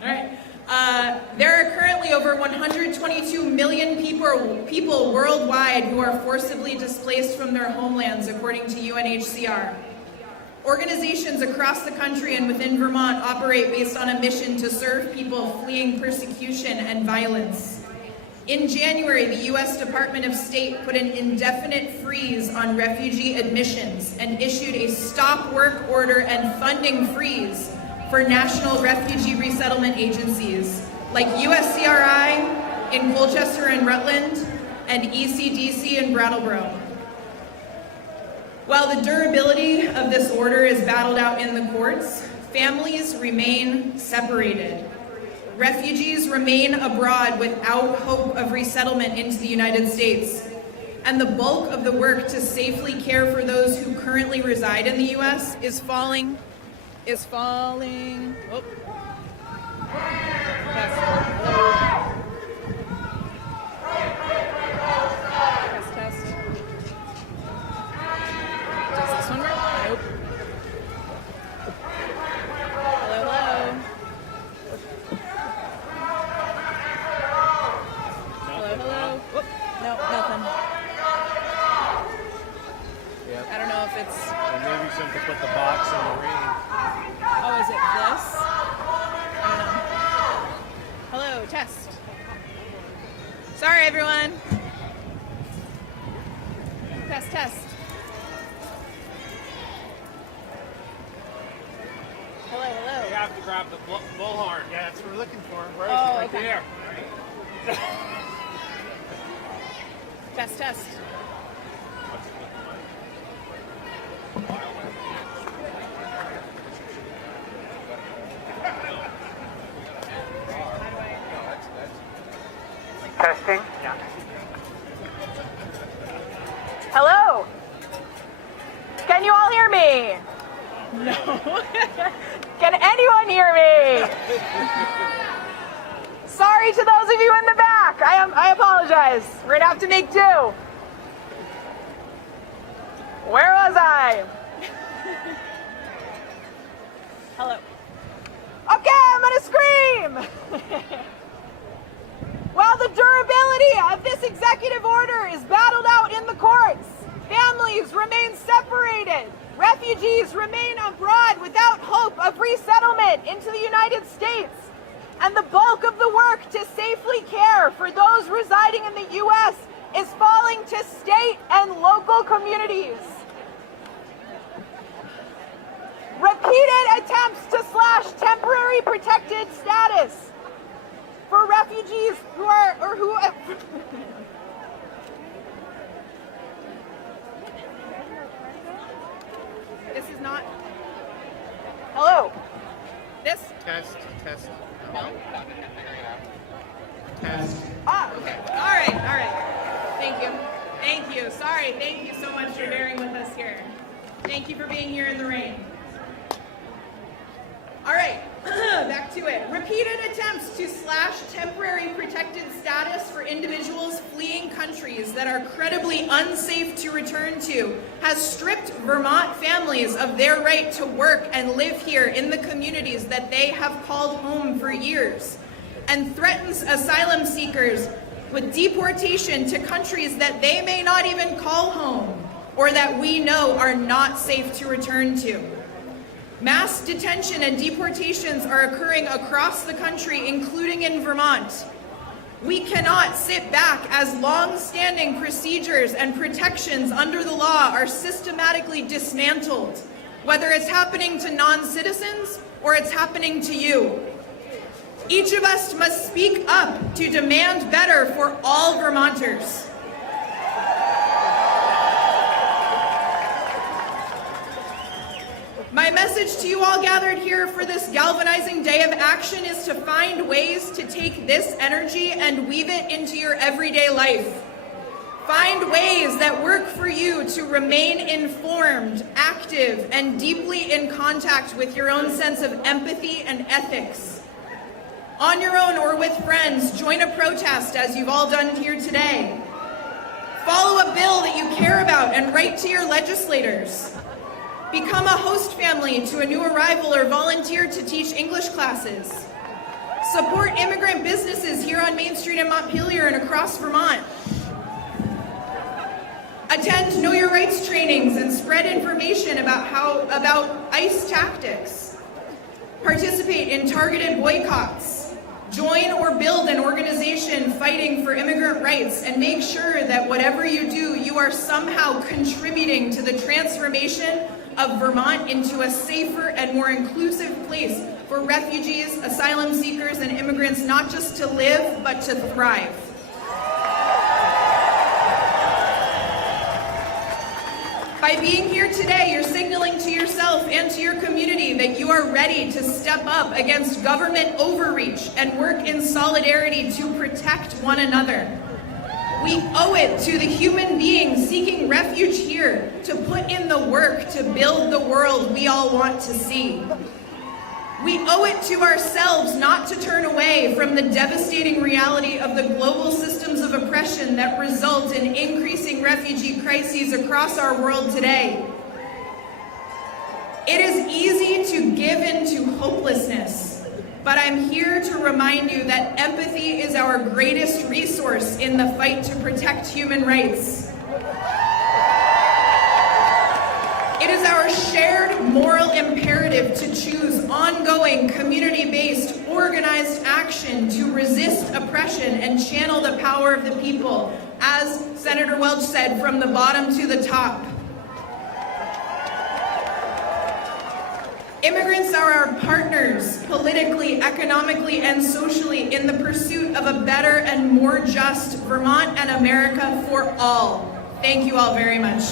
All right. There are currently over 122 million people worldwide who are forcibly displaced from their homelands, according to UNHCR. Organizations across the country and within Vermont operate based on a mission to serve people fleeing persecution and violence. In January, the U.S. Department of State put an indefinite freeze on refugee admissions and issued a stop work order and funding freeze for national refugee resettlement agencies like USCRI in Colchester and Rutland and ECDC in Brattleboro. While the durability of this order is battled out in the courts, families remain separated. Refugees remain abroad without hope of resettlement into the United States. And the bulk of the work to safely care for those who currently reside in the U.S. is falling. Oh. Test. Does this one work? Nope. Hello. Whoop. Nope, nothing. Yep. I don't know if it's... And maybe something to put the box in the ring. Oh, is it this? I don't know. Hello, test. Sorry, everyone. Test. Hello. We have to grab the bullhorn. Yeah, that's what we're looking for. Where is Oh, it? Right okay. there. Test. Testing? Yeah. Hello? Can you all hear me? No. Can anyone hear me? Sorry to those of you in the back. I apologize. We're gonna have to make do. Where was I? Hello. Okay, I'm gonna scream. While the durability of this executive order is battled out in the courts, families remain separated, refugees remain abroad without hope of resettlement into the United States, and the bulk of the work to safely care for those residing in the U.S. is falling to state and local communities. Repeated attempts to slash temporary protected status for refugees who This is not... Hello? This? Test. No? Test. Ah, okay. All right. Thank you. Thank you. Sorry, thank you so much for bearing with us here. Thank you for being here in the rain. All right, back to it. Repeated attempts to slash temporary protected status for individuals fleeing countries that are credibly unsafe to return to has stripped Vermont families of their right to work and live here in the communities that they have called home for years, and threatens asylum seekers with deportation to countries that they may not even call home or that we know are not safe to return to. Mass detention and deportations are occurring across the country, including in Vermont. We cannot sit back as long-standing procedures and protections under the law are systematically dismantled, whether it's happening to non-citizens or it's happening to you. Each of us must speak up to demand better for all Vermonters. My message to you all gathered here for this galvanizing day of action is to find ways to take this energy and weave it into your everyday life. Find ways that work for you to remain informed, active, and deeply in contact with your own sense of empathy and ethics. On your own or with friends, join a protest as you've all done here today. Follow a bill that you care about and write to your legislators. Become a host family to a new arrival or volunteer to teach English classes. Support immigrant businesses here on Main Street in Montpelier and across Vermont. Attend Know Your Rights trainings and spread information about ICE tactics. Participate in targeted boycotts. Join or build an organization fighting for immigrant rights, and make sure that whatever you do, you are somehow contributing to the transformation of Vermont into a safer and more inclusive place for refugees, asylum seekers, and immigrants not just to live, but to thrive. By being here today, you're signaling to yourself and to your community that you are ready to step up against government overreach and work in solidarity to protect one another. We owe it to the human beings seeking refuge here to put in the work to build the world we all want to see. We owe it to ourselves not to turn away from the devastating reality of the global systems of oppression that result in increasing refugee crises across our world today. It is easy to give in to hopelessness, but I'm here to remind you that empathy is our greatest resource in the fight to protect human rights. It is our shared moral imperative to choose ongoing, community-based, organized action to resist oppression and channel the power of the people, as Senator Welch said, from the bottom to the top. Immigrants are our partners, politically, economically, and socially, in the pursuit of a better and more just Vermont and America for all. Thank you all very much.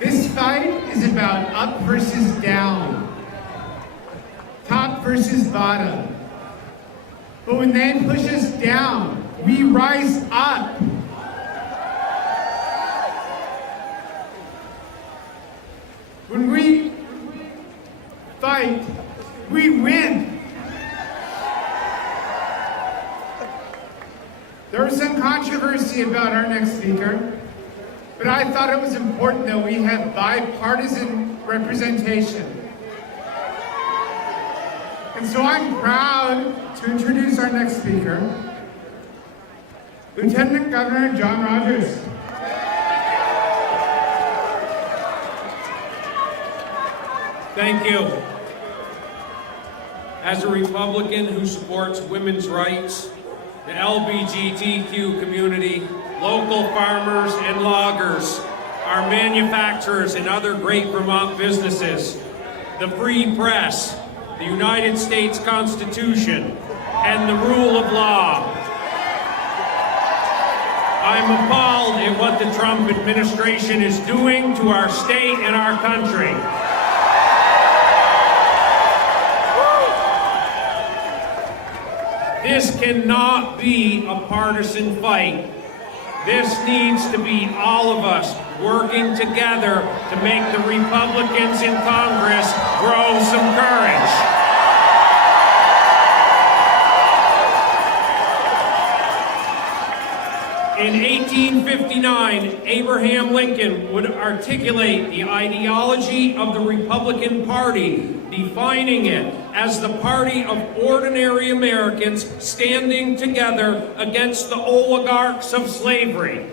This fight is about up versus down, top versus bottom. But when they push us down, we rise up. When we fight, we win. There was some controversy about our next speaker, but I thought it was important that we have bipartisan representation. And so I'm proud to introduce our next speaker, Lieutenant Governor John Rodgers. Thank you. As a Republican who supports women's rights, the LGBTQ community, local farmers and loggers, our manufacturers and other great Vermont businesses, the free press, the United States Constitution, and the rule of law. I'm appalled at what the Trump administration is doing to our state and our country. This cannot be a partisan fight. This needs to be all of us working together to make the Republicans in Congress grow some courage. In 1859, Abraham Lincoln would articulate the ideology of the Republican Party, defining it as the party of ordinary Americans standing together against the oligarchs of slavery.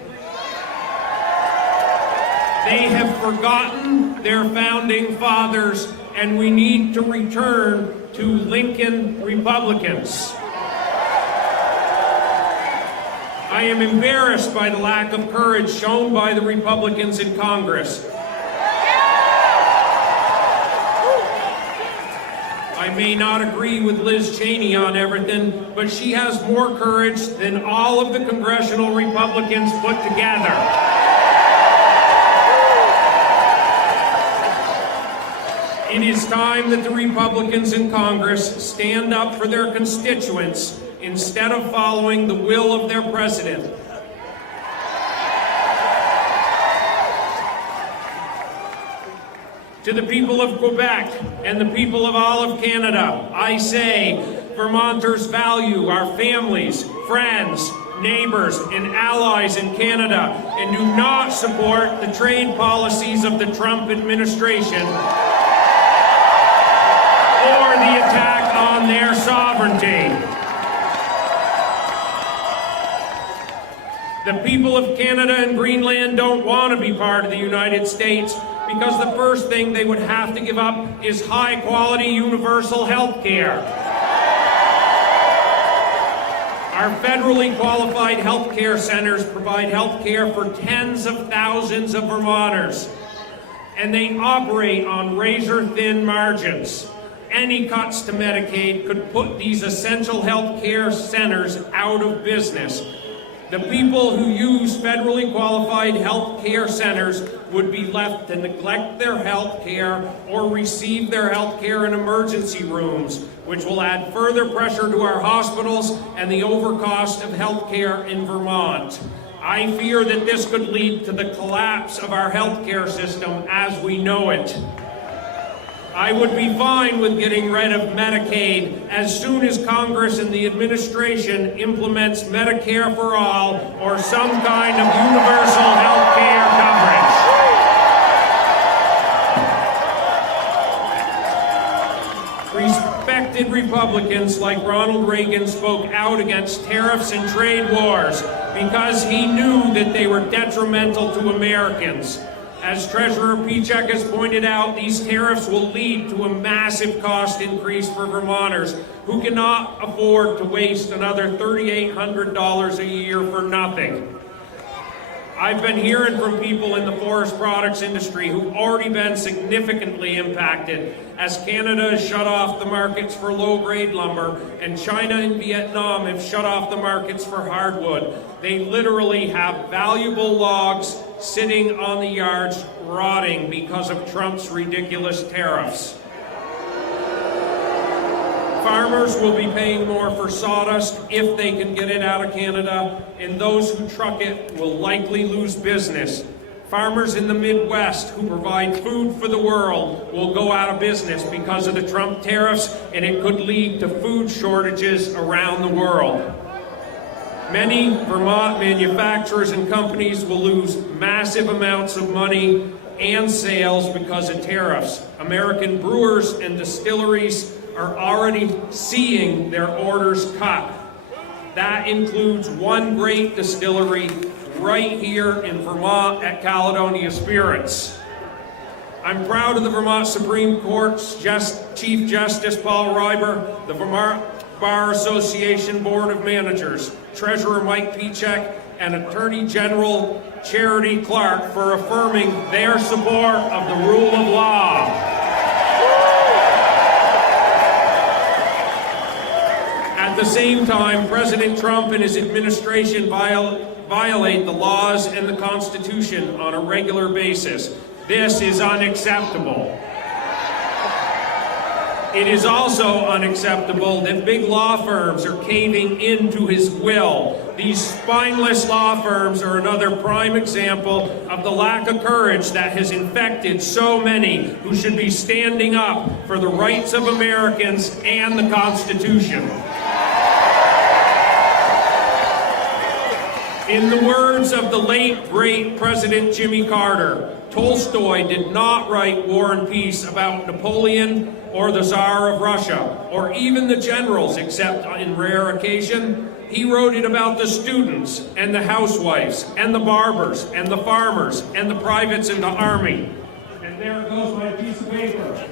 They have forgotten their founding fathers, and we need to return to Lincoln Republicans. I am embarrassed by the lack of courage shown by the Republicans in Congress. I may not agree with Liz Cheney on everything, but she has more courage than all of the congressional Republicans put together. It is time that the Republicans in Congress stand up for their constituents instead of following the will of their president. To the people of Quebec and the people of all of Canada, I say, Vermonters value our families, friends, neighbors, and allies in Canada, and do not support the trade policies of the Trump administration or the attack on their sovereignty. The people of Canada and Greenland don't want to be part of the United States because the first thing they would have to give up is high-quality universal health care. Our federally qualified health care centers provide health care for tens of thousands of Vermonters, and they operate on razor-thin margins. Any cuts to Medicaid could put these essential health care centers out of business. The people who use federally qualified health care centers would be left to neglect their health care or receive their health care in emergency rooms, which will add further pressure to our hospitals and the overcost of health care in Vermont. I fear that this could lead to the collapse of our health care system as we know it. I would be fine with getting rid of Medicaid as soon as Congress and the administration implements Medicare for all or some kind of universal health care coverage. Respected Republicans like Ronald Reagan spoke out against tariffs and trade wars because he knew that they were detrimental to Americans. As Treasurer Pieciak has pointed out, these tariffs will lead to a massive cost increase for Vermonters who cannot afford to waste another $3,800 a year for nothing. I've been hearing from people in the forest products industry who've already been significantly impacted as Canada has shut off the markets for low-grade lumber and China and Vietnam have shut off the markets for hardwood. They literally have valuable logs sitting on the yards rotting because of Trump's ridiculous tariffs. Farmers will be paying more for sawdust if they can get it out of Canada, and those who truck it will likely lose business. Farmers in the Midwest who provide food for the world will go out of business because of the Trump tariffs, and it could lead to food shortages around the world. Many Vermont manufacturers and companies will lose massive amounts of money and sales because of tariffs. American brewers and distilleries are already seeing their orders cut. That includes one great distillery right here in Vermont at Caledonia Spirits. I'm proud of the Vermont Supreme Court's Chief Justice Paul Reiber, the Vermont Bar Association Board of Managers, Treasurer Mike Pieciak, and Attorney General Charity Clark for affirming their support of the rule of law. At the same time, President Trump and his administration violate the laws and the Constitution on a regular basis. This is unacceptable. It is also unacceptable that big law firms are caving into his will. These spineless law firms are another prime example of the lack of courage that has infected so many who should be standing up for the rights of Americans and the Constitution. In the words of the late, great President Jimmy Carter, Tolstoy did not write War and Peace about Napoleon or the Tsar of Russia, or even the generals, except in rare occasion. He wrote it about the students, and the housewives, and the barbers, and the farmers, and the privates in the army. And there goes my piece of paper.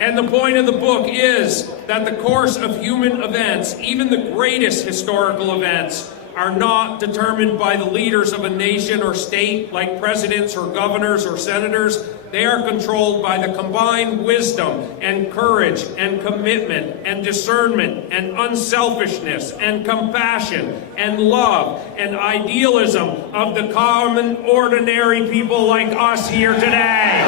And the point of the book is that the course of human events, even the greatest historical events, are not determined by the leaders of a nation or state like presidents or governors or senators. They are controlled by the combined wisdom and courage and commitment and discernment and unselfishness and compassion and love and idealism of the common, ordinary people like us here today.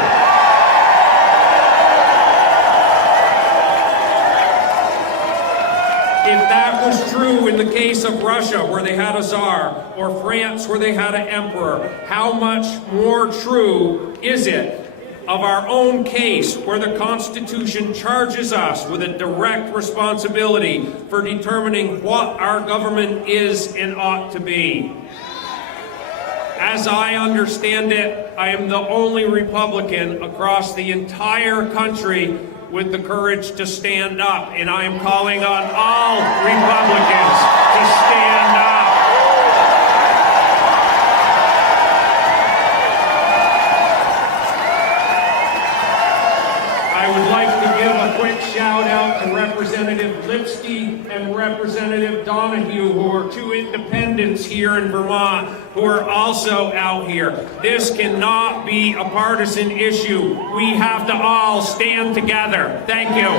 If that was true in the case of Russia, where they had a czar, or France, where they had an emperor, how much more true is it of our own case, where the Constitution charges us with a direct responsibility for determining what our government is and ought to be? As I understand it, I am the only Republican across the entire country with the courage to stand up, and I am calling on all Republicans to stand up. I would like to give a quick shout out to Representative Lipsky and Representative Donahue, who are two independents here in Vermont, who are also out here. This cannot be a partisan issue. We have to all stand together. Thank you.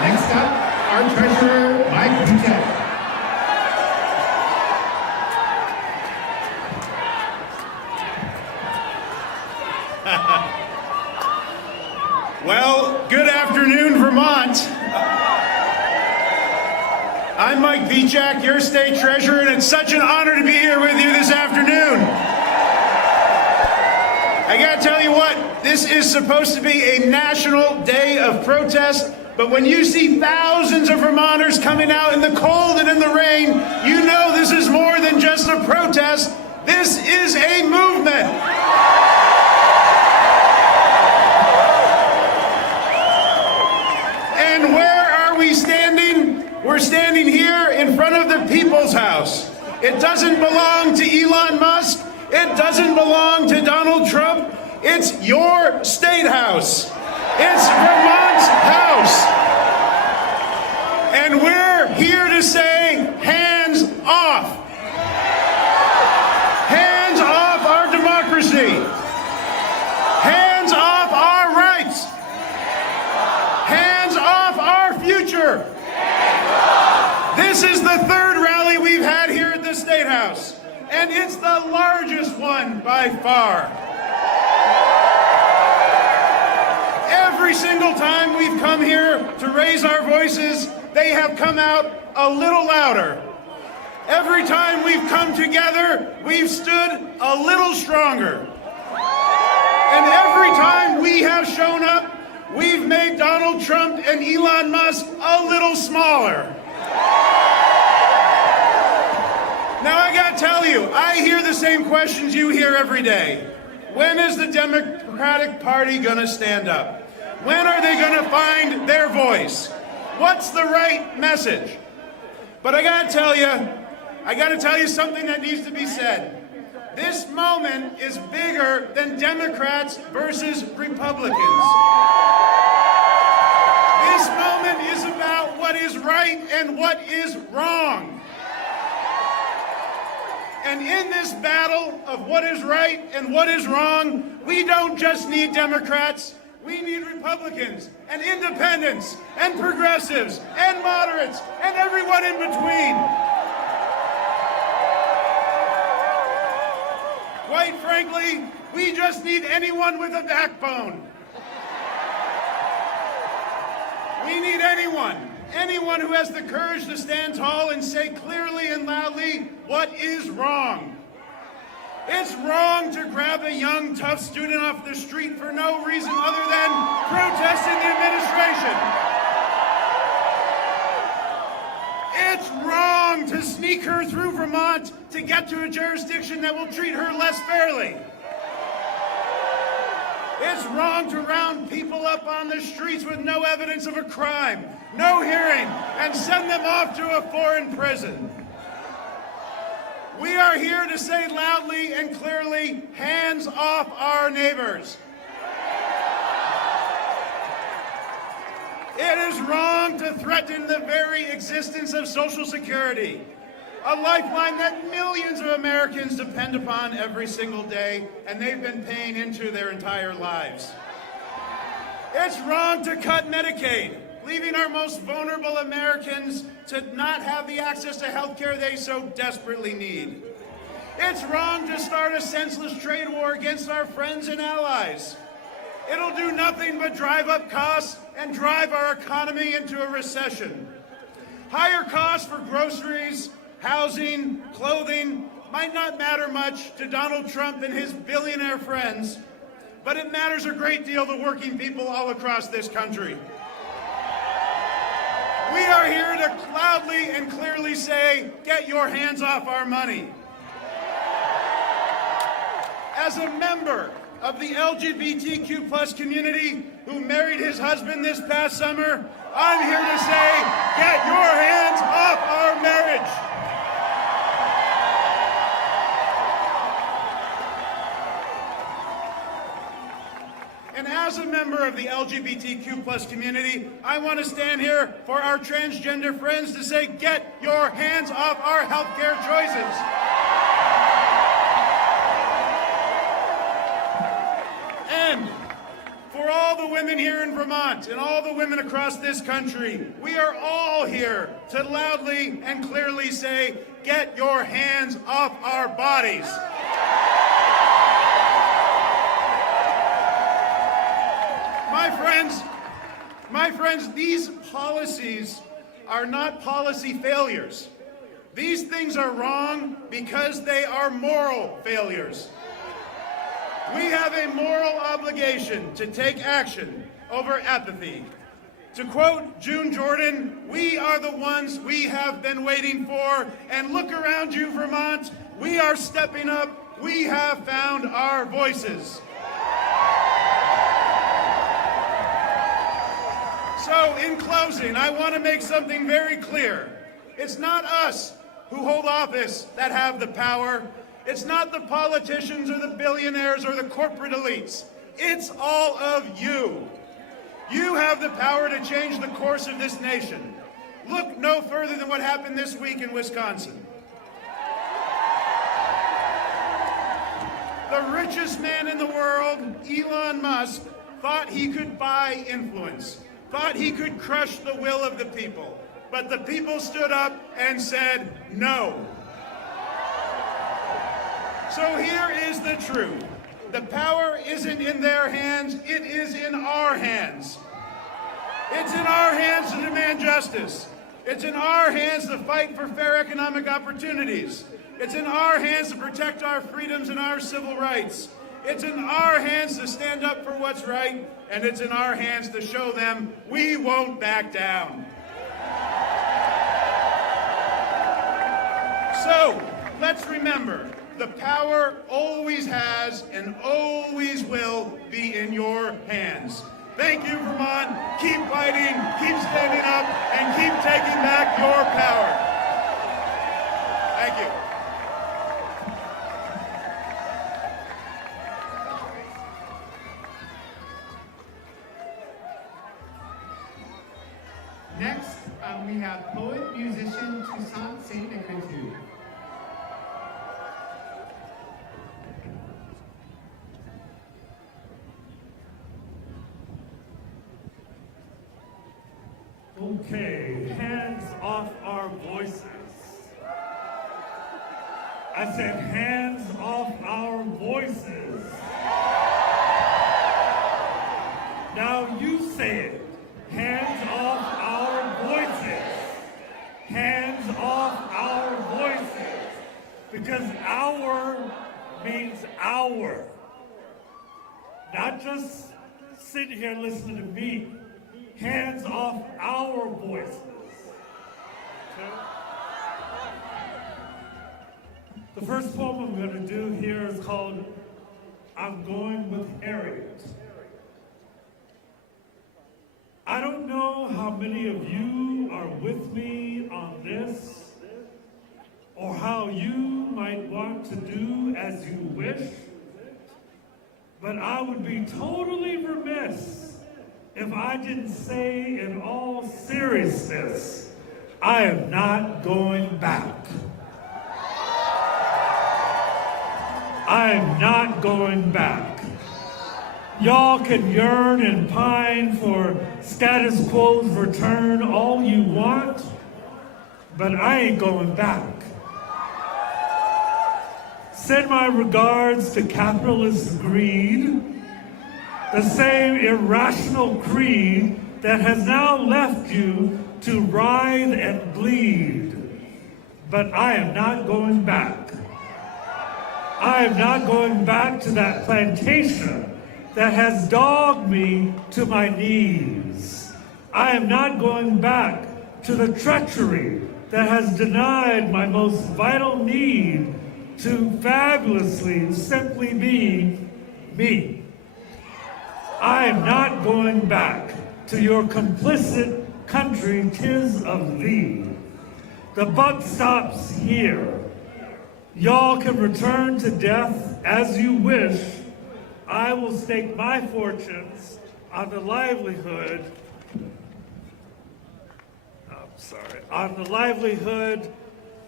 Next up, our treasurer, Mike Pieciak. Well, good afternoon, Vermont. I'm Mike Pieciak, your state treasurer, and it's such an honor to be here with you this afternoon. I gotta tell you what, this is supposed to be a national day of protest, but when you see thousands of Vermonters coming out in the cold and in the rain, you know this is more than just a protest. This is a movement. And where are we standing? We're standing here in front of the People's House. It doesn't belong to Elon Musk. It doesn't belong to Donald Trump. It's your state house. It's Vermont's house. And we're here to say, hands off. Hands off our democracy. Hands off our rights. Hands off our future. This is the third rally we've had here at the State House, and it's the largest one by far. Every single time we've come here to raise our voices, they have come out a little louder. Every time we've come together, we've stood a little stronger. And every time we have shown up, we've made Donald Trump and Elon Musk a little smaller. Now I gotta tell you, I hear the same questions you hear every day. When is the Democratic Party gonna stand up? When are they gonna find their voice? What's the right message? But I gotta tell you something that needs to be said. This moment is bigger than Democrats versus Republicans. This moment is about what is right and what is wrong. And in this battle of what is right and what is wrong, we don't just need Democrats, we need Republicans and independents and progressives and moderates and everyone in between. Quite frankly, we just need anyone with a backbone. We need anyone who has the courage to stand tall and say clearly and loudly what is wrong. It's wrong to grab a young, tough student off the street for no reason other than protesting the administration. It's wrong to sneak her through Vermont to get to a jurisdiction that will treat her less fairly. It's wrong to round people up on the streets with no evidence of a crime, no hearing, and send them off to a foreign prison. We are here to say loudly and clearly, hands off our neighbors. It is wrong to threaten the very existence of Social Security, a lifeline that millions of Americans depend upon every single day, and they've been paying into their entire lives. It's wrong to cut Medicaid, leaving our most vulnerable Americans to not have the access to health care they so desperately need. It's wrong to start a senseless trade war against our friends and allies. It'll do nothing but drive up costs and drive our economy into a recession. Higher costs for groceries, housing, clothing might not matter much to Donald Trump and his billionaire friends, but it matters a great deal to working people all across this country. We are here to loudly and clearly say, get your hands off our money. As a member of the LGBTQ+ community who married his husband this past summer, I'm here to say, get your hands off our marriage. And as a member of the LGBTQ+ community, I want to stand here for our transgender friends to say, get your hands off our healthcare choices. And for all the women here in Vermont and all the women across this country, we are all here to loudly and clearly say, get your hands off our bodies. My friends, these policies are not policy failures. These things are wrong because they are moral failures. We have a moral obligation to take action over apathy. To quote June Jordan, we are the ones we have been waiting for, and look around you, Vermont, we are stepping up, we have found our voices. So, in closing, I want to make something very clear. It's not us who hold office that have the power. It's not the politicians or the billionaires or the corporate elites. It's all of you. You have the power to change the course of this nation. Look no further than what happened this week in Wisconsin. The richest man in the world, Elon Musk, thought he could buy influence, thought he could crush the will of the people. But the people stood up and said no. So here is the truth. The power isn't in their hands, it is in our hands. It's in our hands to demand justice. It's in our hands to fight for fair economic opportunities. It's in our hands to protect our freedoms and our civil rights. It's in our hands to stand up for what's right, and it's in our hands to show them we won't back down. So, let's remember, the power always has and always will be in your hands. Thank you, Vermont. Keep fighting, keep standing up, and keep taking back your power. Thank you. Next, we have poet, musician, Toussaint St. Negritude. Okay, hands off our voices. I said hands off our voices. Now you say it. Hands off our voices. Hands off our voices. Because our means our. Not just sit here and listen to me. Hands off our voices. Okay? The first poem I'm going to do here is called I'm Going with Harriet. I don't know how many of you are with me on this, or how you might want to do as you wish, but I would be totally remiss if I didn't say in all seriousness, I am not going back. I am not going back. Y'all can yearn and pine for status quo's return all you want, but I ain't going back. Send my regards to capitalist greed, the same irrational creed that has now left you to writhe and bleed. But I am not going back. I am not going back to that plantation that has dogged me to my knees. I am not going back to the treachery that has denied my most vital need to fabulously simply be me. I am not going back to your complicit country, 'tis of thee. The buck stops here. Y'all can return to death as you wish. I will stake my fortunes on the livelihood,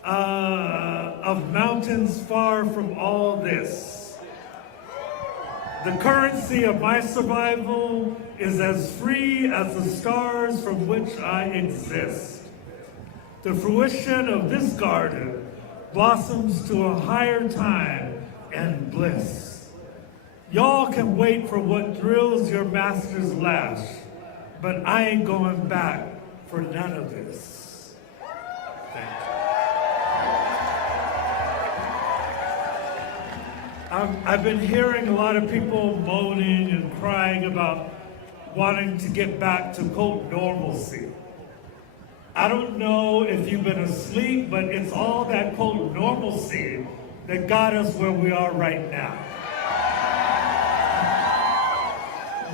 of mountains far from all this. The currency of my survival is as free as the stars from which I exist. The fruition of this garden blossoms to a higher time and bliss. Y'all can wait for what thrills your master's lash, but I ain't going back for none of this. Thank you. I've been hearing a lot of people moaning and crying about wanting to get back to, quote, normalcy. I don't know if you've been asleep, but it's all that, quote, normalcy that got us where we are right now.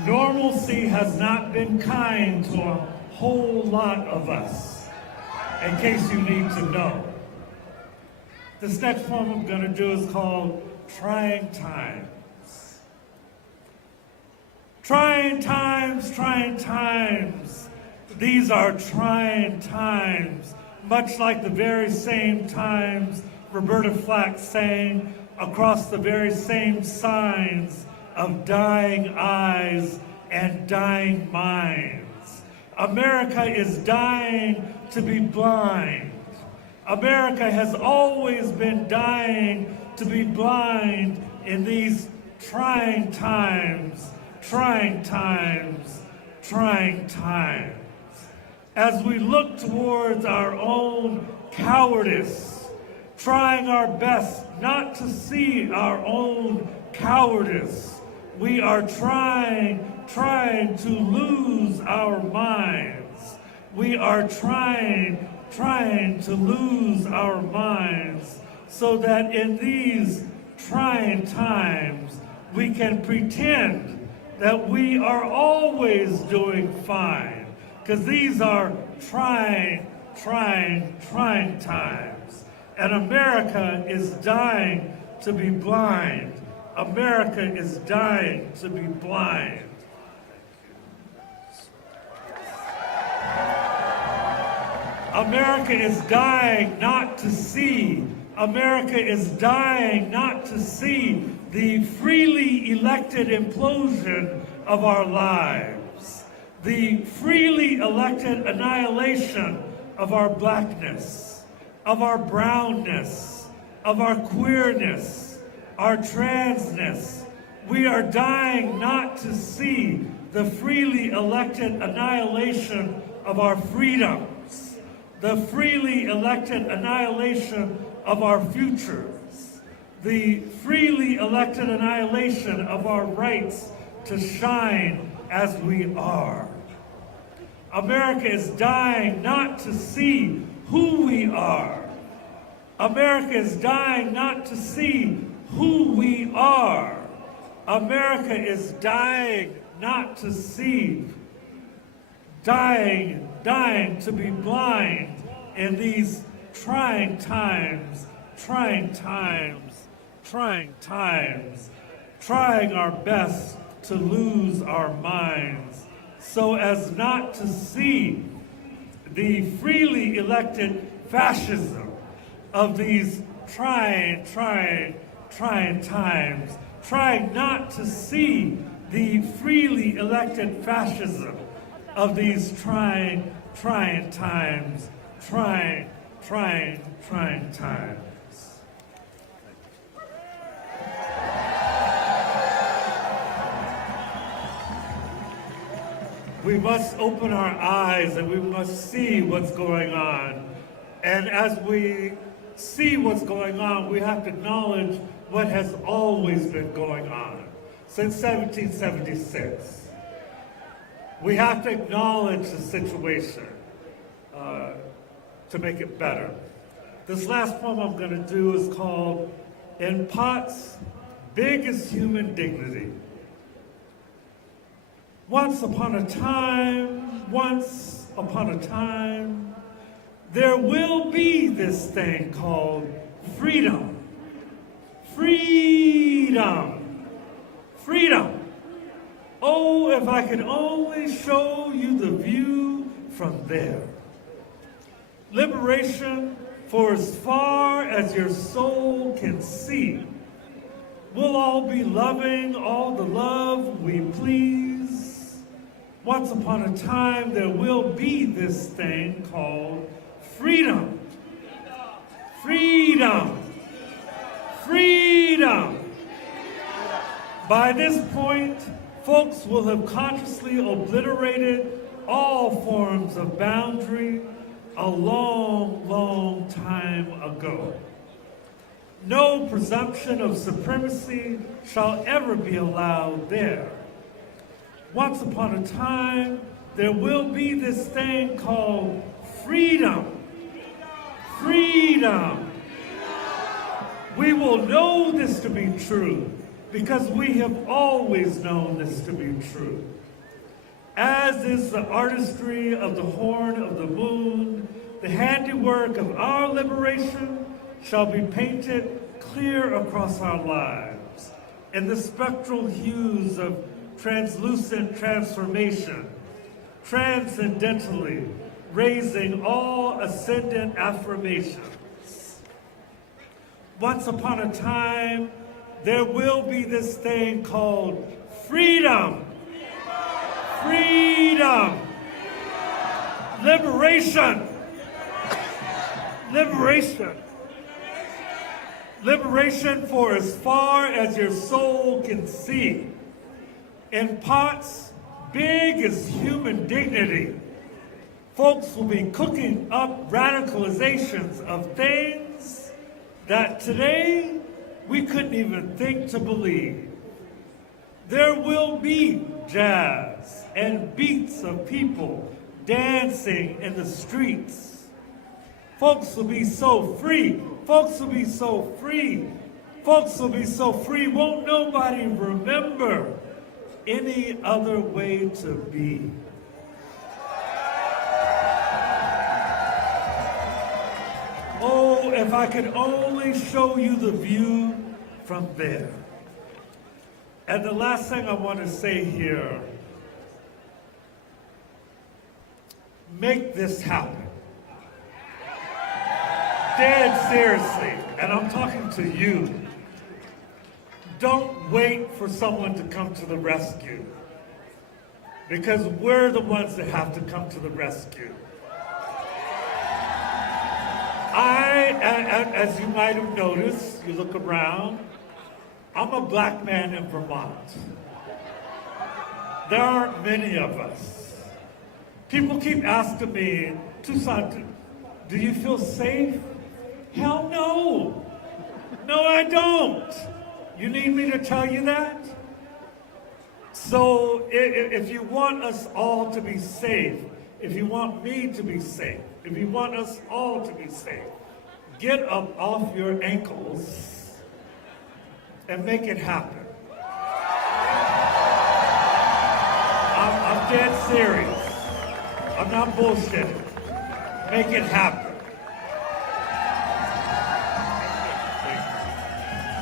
Normalcy has not been kind to a whole lot of us, in case you need to know. This next poem I'm going to do is called Trying Times. Trying times, trying times. These are trying times, much like the very same times Roberta Flack sang across the very same signs of dying eyes and dying minds. America is dying to be blind. America has always been dying to be blind in these trying times, trying times, trying times. As we look towards our own cowardice, trying our best not to see our own cowardice. We are trying to lose our minds. We are trying to lose our minds so that in these trying times we can pretend that we are always doing fine, because these are trying times. And America is dying to be blind. America is dying to be blind. America is dying not to see. America is dying not to see the freely elected implosion of our lives, the freely elected annihilation of our blackness, of our brownness, of our queerness, our transness. We are dying not to see the freely elected annihilation of our freedoms, the freely elected annihilation of our futures, the freely elected annihilation of our rights to shine as we are. America is dying not to see who we are. America is dying not to see who we are. America is dying not to see, dying to be blind in these trying times, trying our best to lose our minds so as not to see the freely elected fascism of these trying times, trying not to see the freely elected fascism of these trying times, trying times. We must open our eyes and we must see what's going on. And as we see what's going on, we have to acknowledge what has always been going on since 1776. We have to acknowledge the situation to make it better. This last poem I'm going to do is called In Pots Big as Human Dignity. Once upon a time, there will be this thing called freedom. Freedom. Oh, if I could only show you the view from there. Liberation for as far as your soul can see. We'll all be loving all the love we please. Once upon a time, there will be this thing called freedom. By this point, folks will have consciously obliterated all forms of boundary a long time ago. No presumption of supremacy shall ever be allowed there. Once upon a time, there will be this thing called freedom. We will know this to be true because we have always known this to be true. As is the artistry of the horn of the moon, the handiwork of our liberation shall be painted clear across our lives in the spectral hues of translucent transformation, transcendentally raising all ascendant affirmations. Once upon a time, there will be this thing called freedom. Liberation for as far as your soul can see. In pots big as human dignity, folks will be cooking up radicalizations of things that today we couldn't even think to believe. There will be jazz and beats of people dancing in the streets. Folks will be so free. Folks will be so free. Folks will be so free. Won't nobody remember any other way to be. Oh, if I could only show you the view from there. And the last thing I want to say here, make this happen. Dead seriously, and I'm talking to you. Don't wait for someone to come to the rescue, because we're the ones that have to come to the rescue. As you might have noticed, you look around, I'm a black man in Vermont. There aren't many of us. People keep asking me, Toussaint, do you feel safe? Hell no. No, I don't. You need me to tell you that? So if you want us all to be safe, if you want me to be safe, if you want us all to be safe, get up off your ankles and make it happen. I'm dead serious. I'm not bullshitting. Make it happen.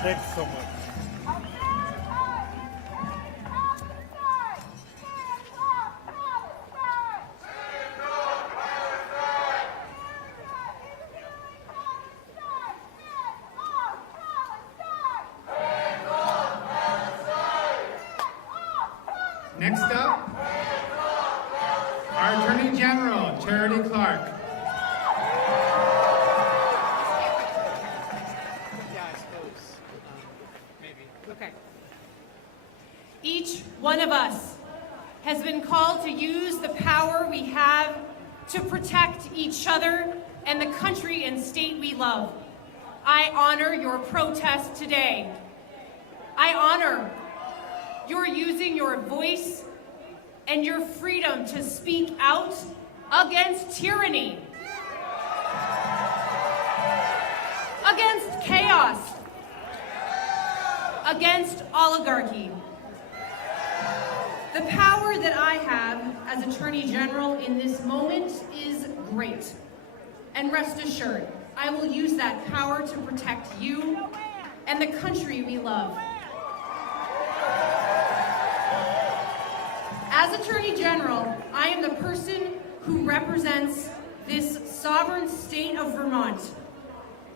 Thanks so much. Next up, our Attorney General, Charity Clark. Okay. Each one of us has been called to use the power we have to protect each other and the country and state we love. I honor your protest today. I honor your using your voice and your freedom to speak out against tyranny, against chaos, against oligarchy. The power that I have as Attorney General in this moment is great. And rest assured, I will use that power to protect you and the country we love. As Attorney General, I am the person who represents this sovereign state of Vermont.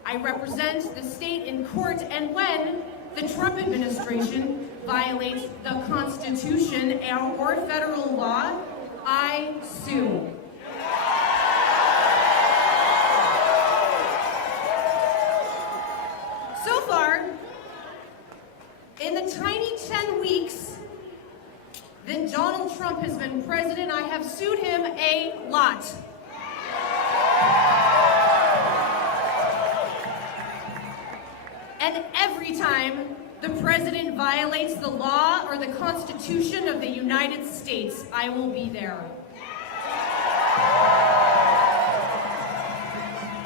I represent the state in court, and when the Trump administration violates the Constitution or federal law, I sue. So far, in the tiny 10 weeks that Donald Trump has been president, I have sued him a lot. And every time the president violates the law or the Constitution of the United States, I will be there.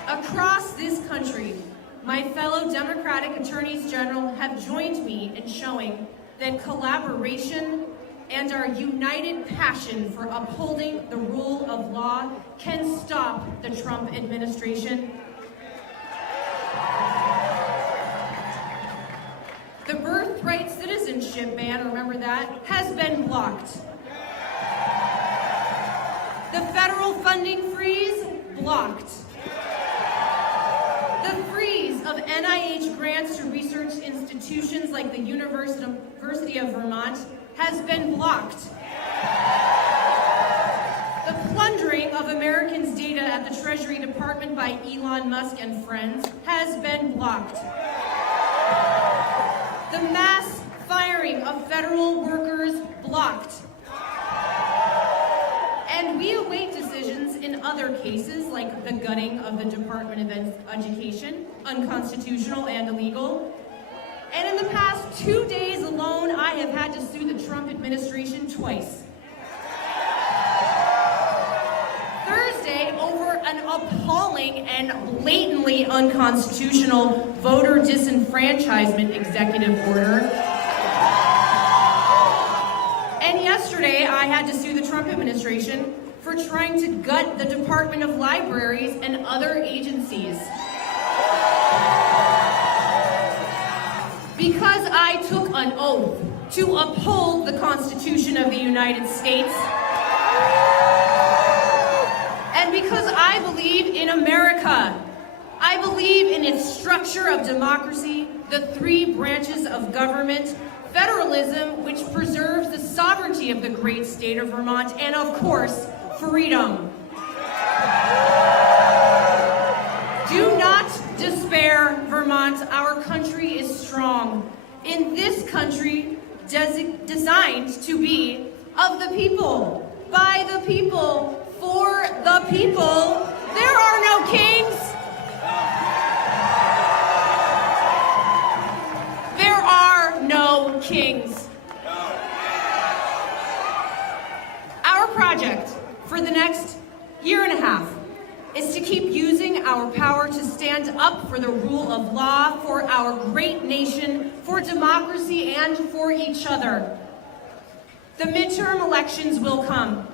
Across this country, my fellow Democratic Attorneys General have joined me in showing that collaboration and our united passion for upholding the rule of law can stop the Trump administration. The birthright citizenship ban, remember that, has been blocked. The federal funding freeze, blocked. The freeze of NIH grants to research institutions like the University of Vermont has been blocked. The plundering of Americans' data at the Treasury Department by Elon Musk and friends has been blocked. The mass firing of federal workers, blocked. And we await decisions in other cases like the gutting of the Department of Education, unconstitutional and illegal, And in the past 2 days alone, I have had to sue the Trump administration twice. Thursday, over an appalling and blatantly unconstitutional voter disenfranchisement executive order. And yesterday, I had to sue the Trump administration for trying to gut the Department of Libraries and other agencies. Because I took an oath to uphold the Constitution of the United States, and because I believe in America, I believe in its structure of democracy, the 3 branches of government, federalism, which preserves the sovereignty of the great state of Vermont, and of course, freedom. Do not despair, Vermont. Our country is strong. In this country, designed to be of the people, by the people, for the people, there are no kings. There are no kings. Our project for the next year and a half is to keep using our power to stand up for the rule of law, for our great nation, for democracy, and for each other. The midterm elections will come,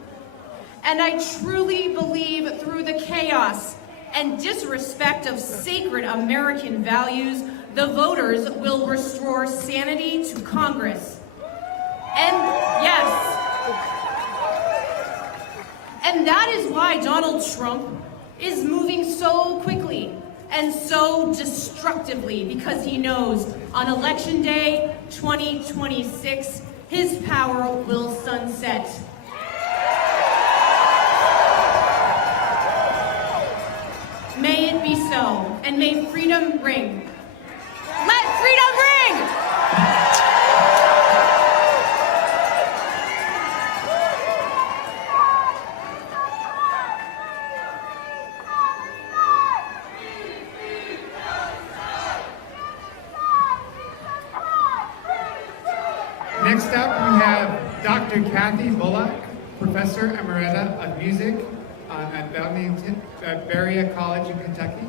and I truly believe through the chaos and disrespect of sacred American values, the voters will restore sanity to Congress. And yes, and that is why Donald Trump is moving so quickly and so destructively, because he knows on Election Day 2026, his power will sunset. May it be so, and may freedom ring. Let freedom ring! Next up, we have Dr. Kathy Bullock, Professor Emerita of Music at Bennington, Berea College in Kentucky.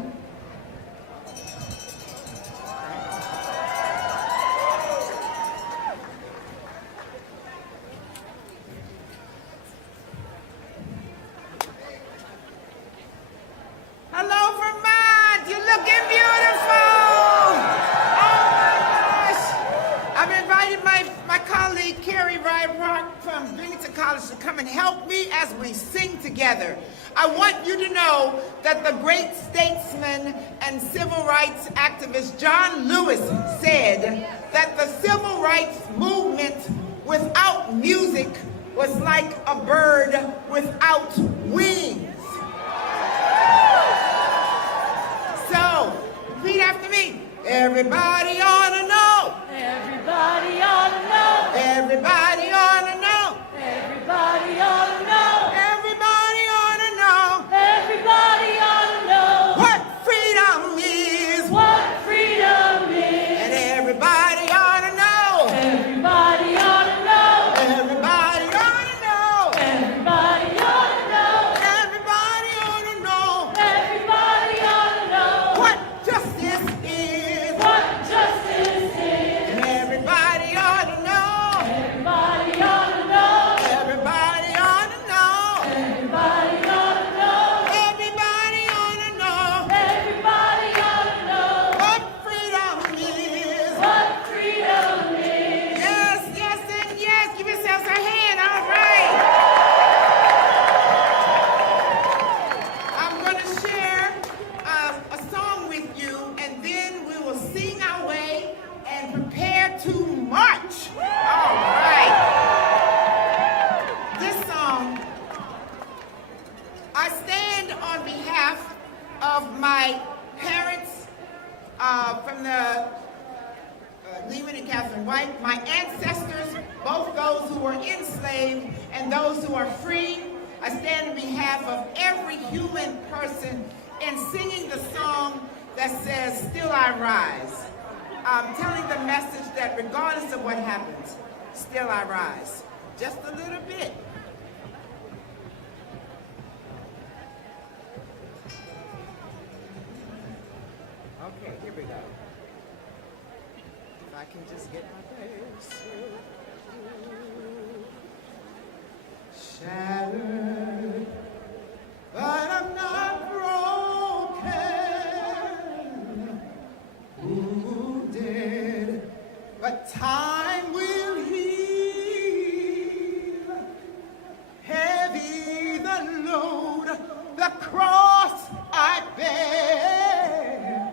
Hello, Vermont! You're looking beautiful! Oh my gosh! I've invited my colleague, Geri Peterson from Bennington College to come and help me as we sing together. I want you to know that the great statesman and civil rights activist John Lewis said that the civil rights movement without music was like a bird without wings. So, repeat after me. Everybody ought to know. Everybody ought to know. Everybody ought to know. Everybody ought to know. Everybody ought to know. Everybody ought to know What freedom is. what freedom is. And everybody ought to know. Everybody ought to know. Everybody ought to know. Everybody ought to know. Everybody ought to know. Everybody ought to know What justice is. what justice is. And everybody ought to know. Everybody ought to know. Everybody ought to know. Everybody ought to know. Everybody ought to know. Everybody ought to know What freedom is. what freedom is. Yes, yes, and yes. Give yourselves a hand. All right. I'm going to share a song with you, and then we will sing our way and prepare to march. All right. This song, I stand on behalf of my parents from the Lehman and Catherine White, my ancestors, both those who were enslaved and those who are free. I stand on behalf of every human person in singing the song that says, "Still I Rise." telling the message that regardless of what happens, still I rise. Just a little bit. Okay, here we go. If I can just get my face. Shattered, but I'm not broken. Wounded, but time will heal. Heavy the load, the cross I bear.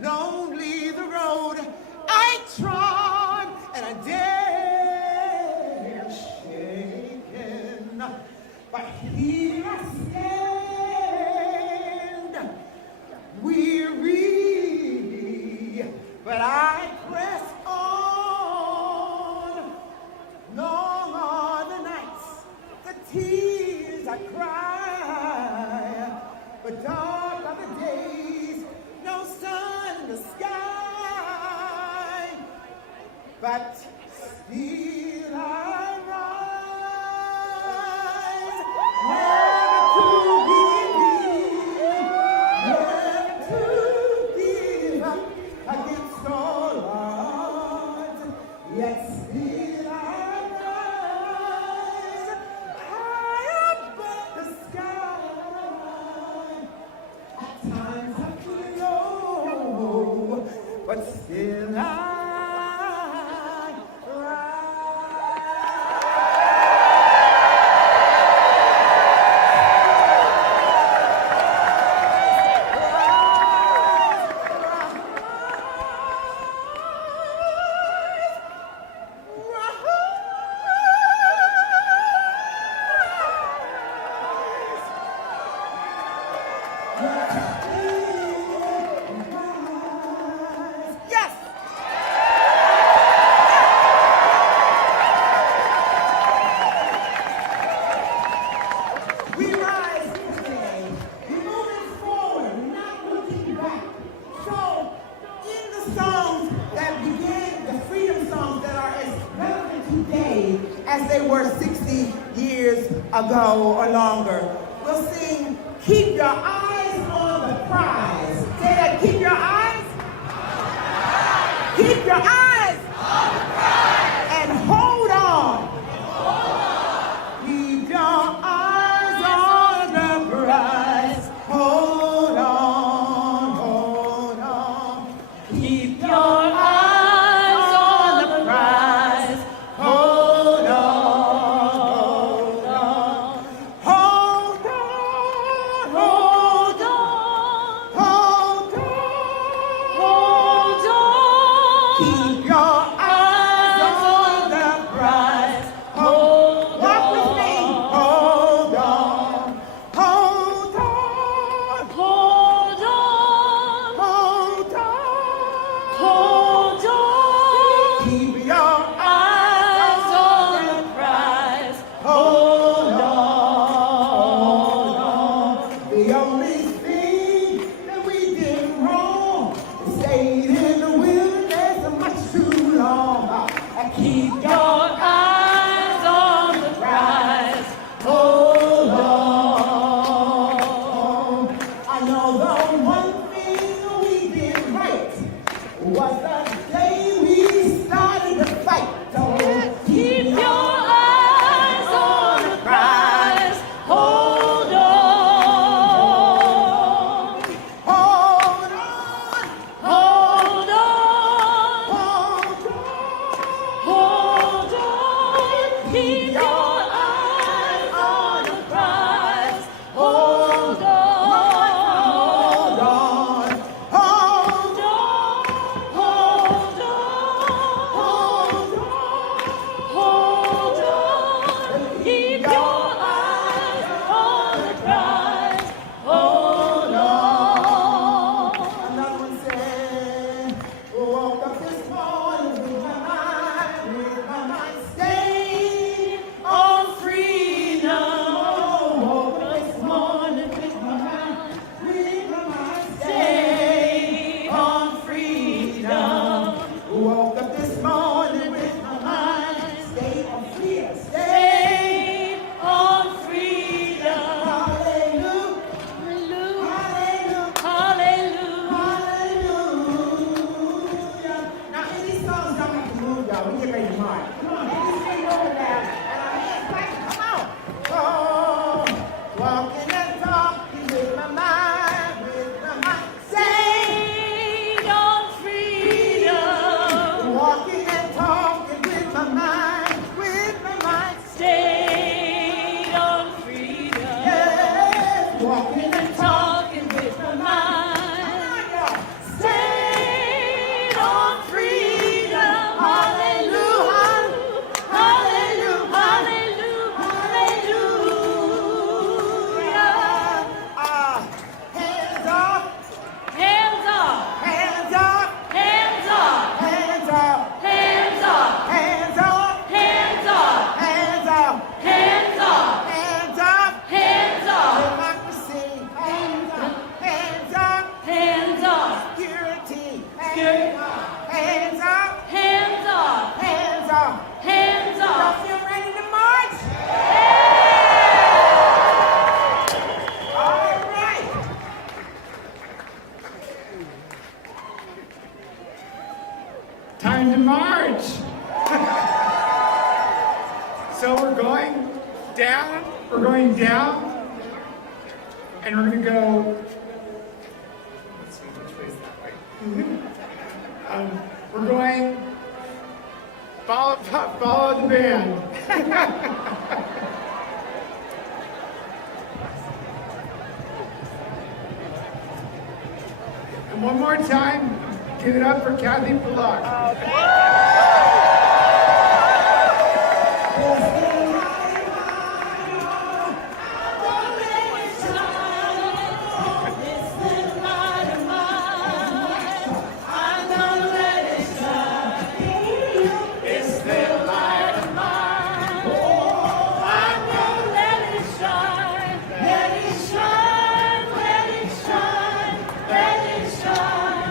Lonely the road I trod and I dare. Shaken, but here I stand. Weary, but I press on. Long are the nights, the tears I cry, but dark are the days, no sun in the sky, but still I rise, never to give up against all odds, yet still I rise, high above the sky. At times I feel low, but still I yes! We rise today, moving forward, not looking back. So, in the songs that began, the freedom songs that are as relevant today as they were 60 years ago or longer, we'll sing, "Keep Your Eyes on the Prize." Say that, keep your eyes. Keep your eyes on the prize. And hold on. Keep your eyes on the prize. Hold on, hold on. Keep your eyes on the prize. Hold on, hold on. Hold on, hold on. Hold on, hold on. Keep your eyes on the prize. Walk with me. Hold on, hold on, hold on, hold on, hold on. Keep your eyes on the prize. Hold on, hold on. The only thing that we did wrong is stayed in the wilderness much too long. Keep your eyes on the prize. Hold on. I know the one thing we did right was the day we started to fight. So keep your eyes on the prize. Hold on. standing and talking with her mind. Stand on freedom, hallelujah, hallelujah, hallelujah, hallelujah. Hands up, Hands up, hands up, hands up, hands up, hands up, hands up, hands up, hands up, hands up, hands up, hands up, democracy, hands up, hands up, hands up, security, Security. hands up, hands up, hands up. hands Y'all up. feel ready to march? All right. Time to march. So we're going down, and we're gonna go, let's see, which way is that way? We're going, follow the band. And one more time, give it up for Kathy Bullock. Let it shine.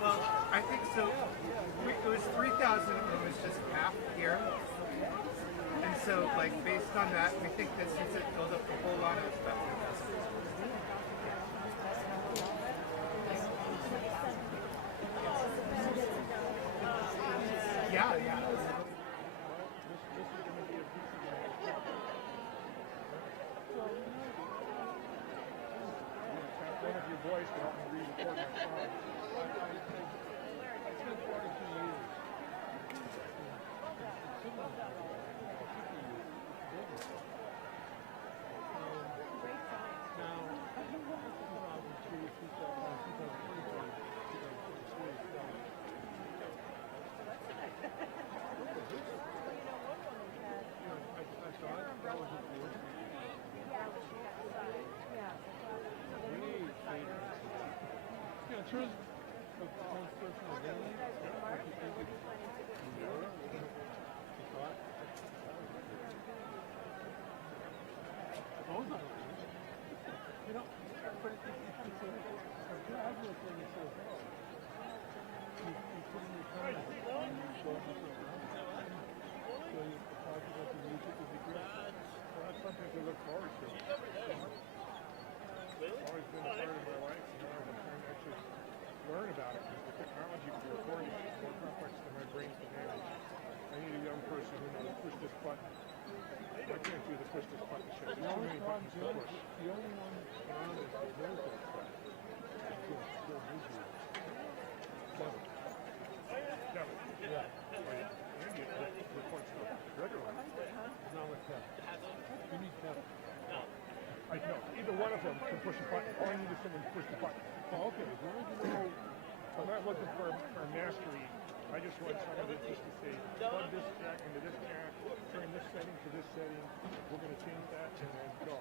Well, I think so. It was 3,000. It was just half here, and so like based on that, we think that since it filled up a whole lot of stuff. Yeah, yeah. One of your boys can help me re-record my song. It's been 42 years. Now, 2002, I saw it. That was it. Yeah, in terms of transcription of Zenie, I think it's more. You thought? Those are you know, but it's a gradual thing is so hard. You put in your time and you show us around. So you talk about the music is a great. Well, that's something to look forward to. It's always been a part of my life, and now I'm trying to actually learn about it. The technology for recording is more complex than my brain can manage. I need a young person who knows push this button. I can't do the push this button shit. There's too many buttons to push. The only one around is that knows that stuff. Still visual. Kevin. Kevin. Yeah. Andy records stuff regularly. Not with Kevin. You need Kevin. I know. Either one of them can push a button. All I need is someone to push the button. Oh, okay. As long as you know, I'm not looking for mastery. I just want somebody just to say, plug this jack into this jack, turn this setting to this setting. We're going to change that and then go.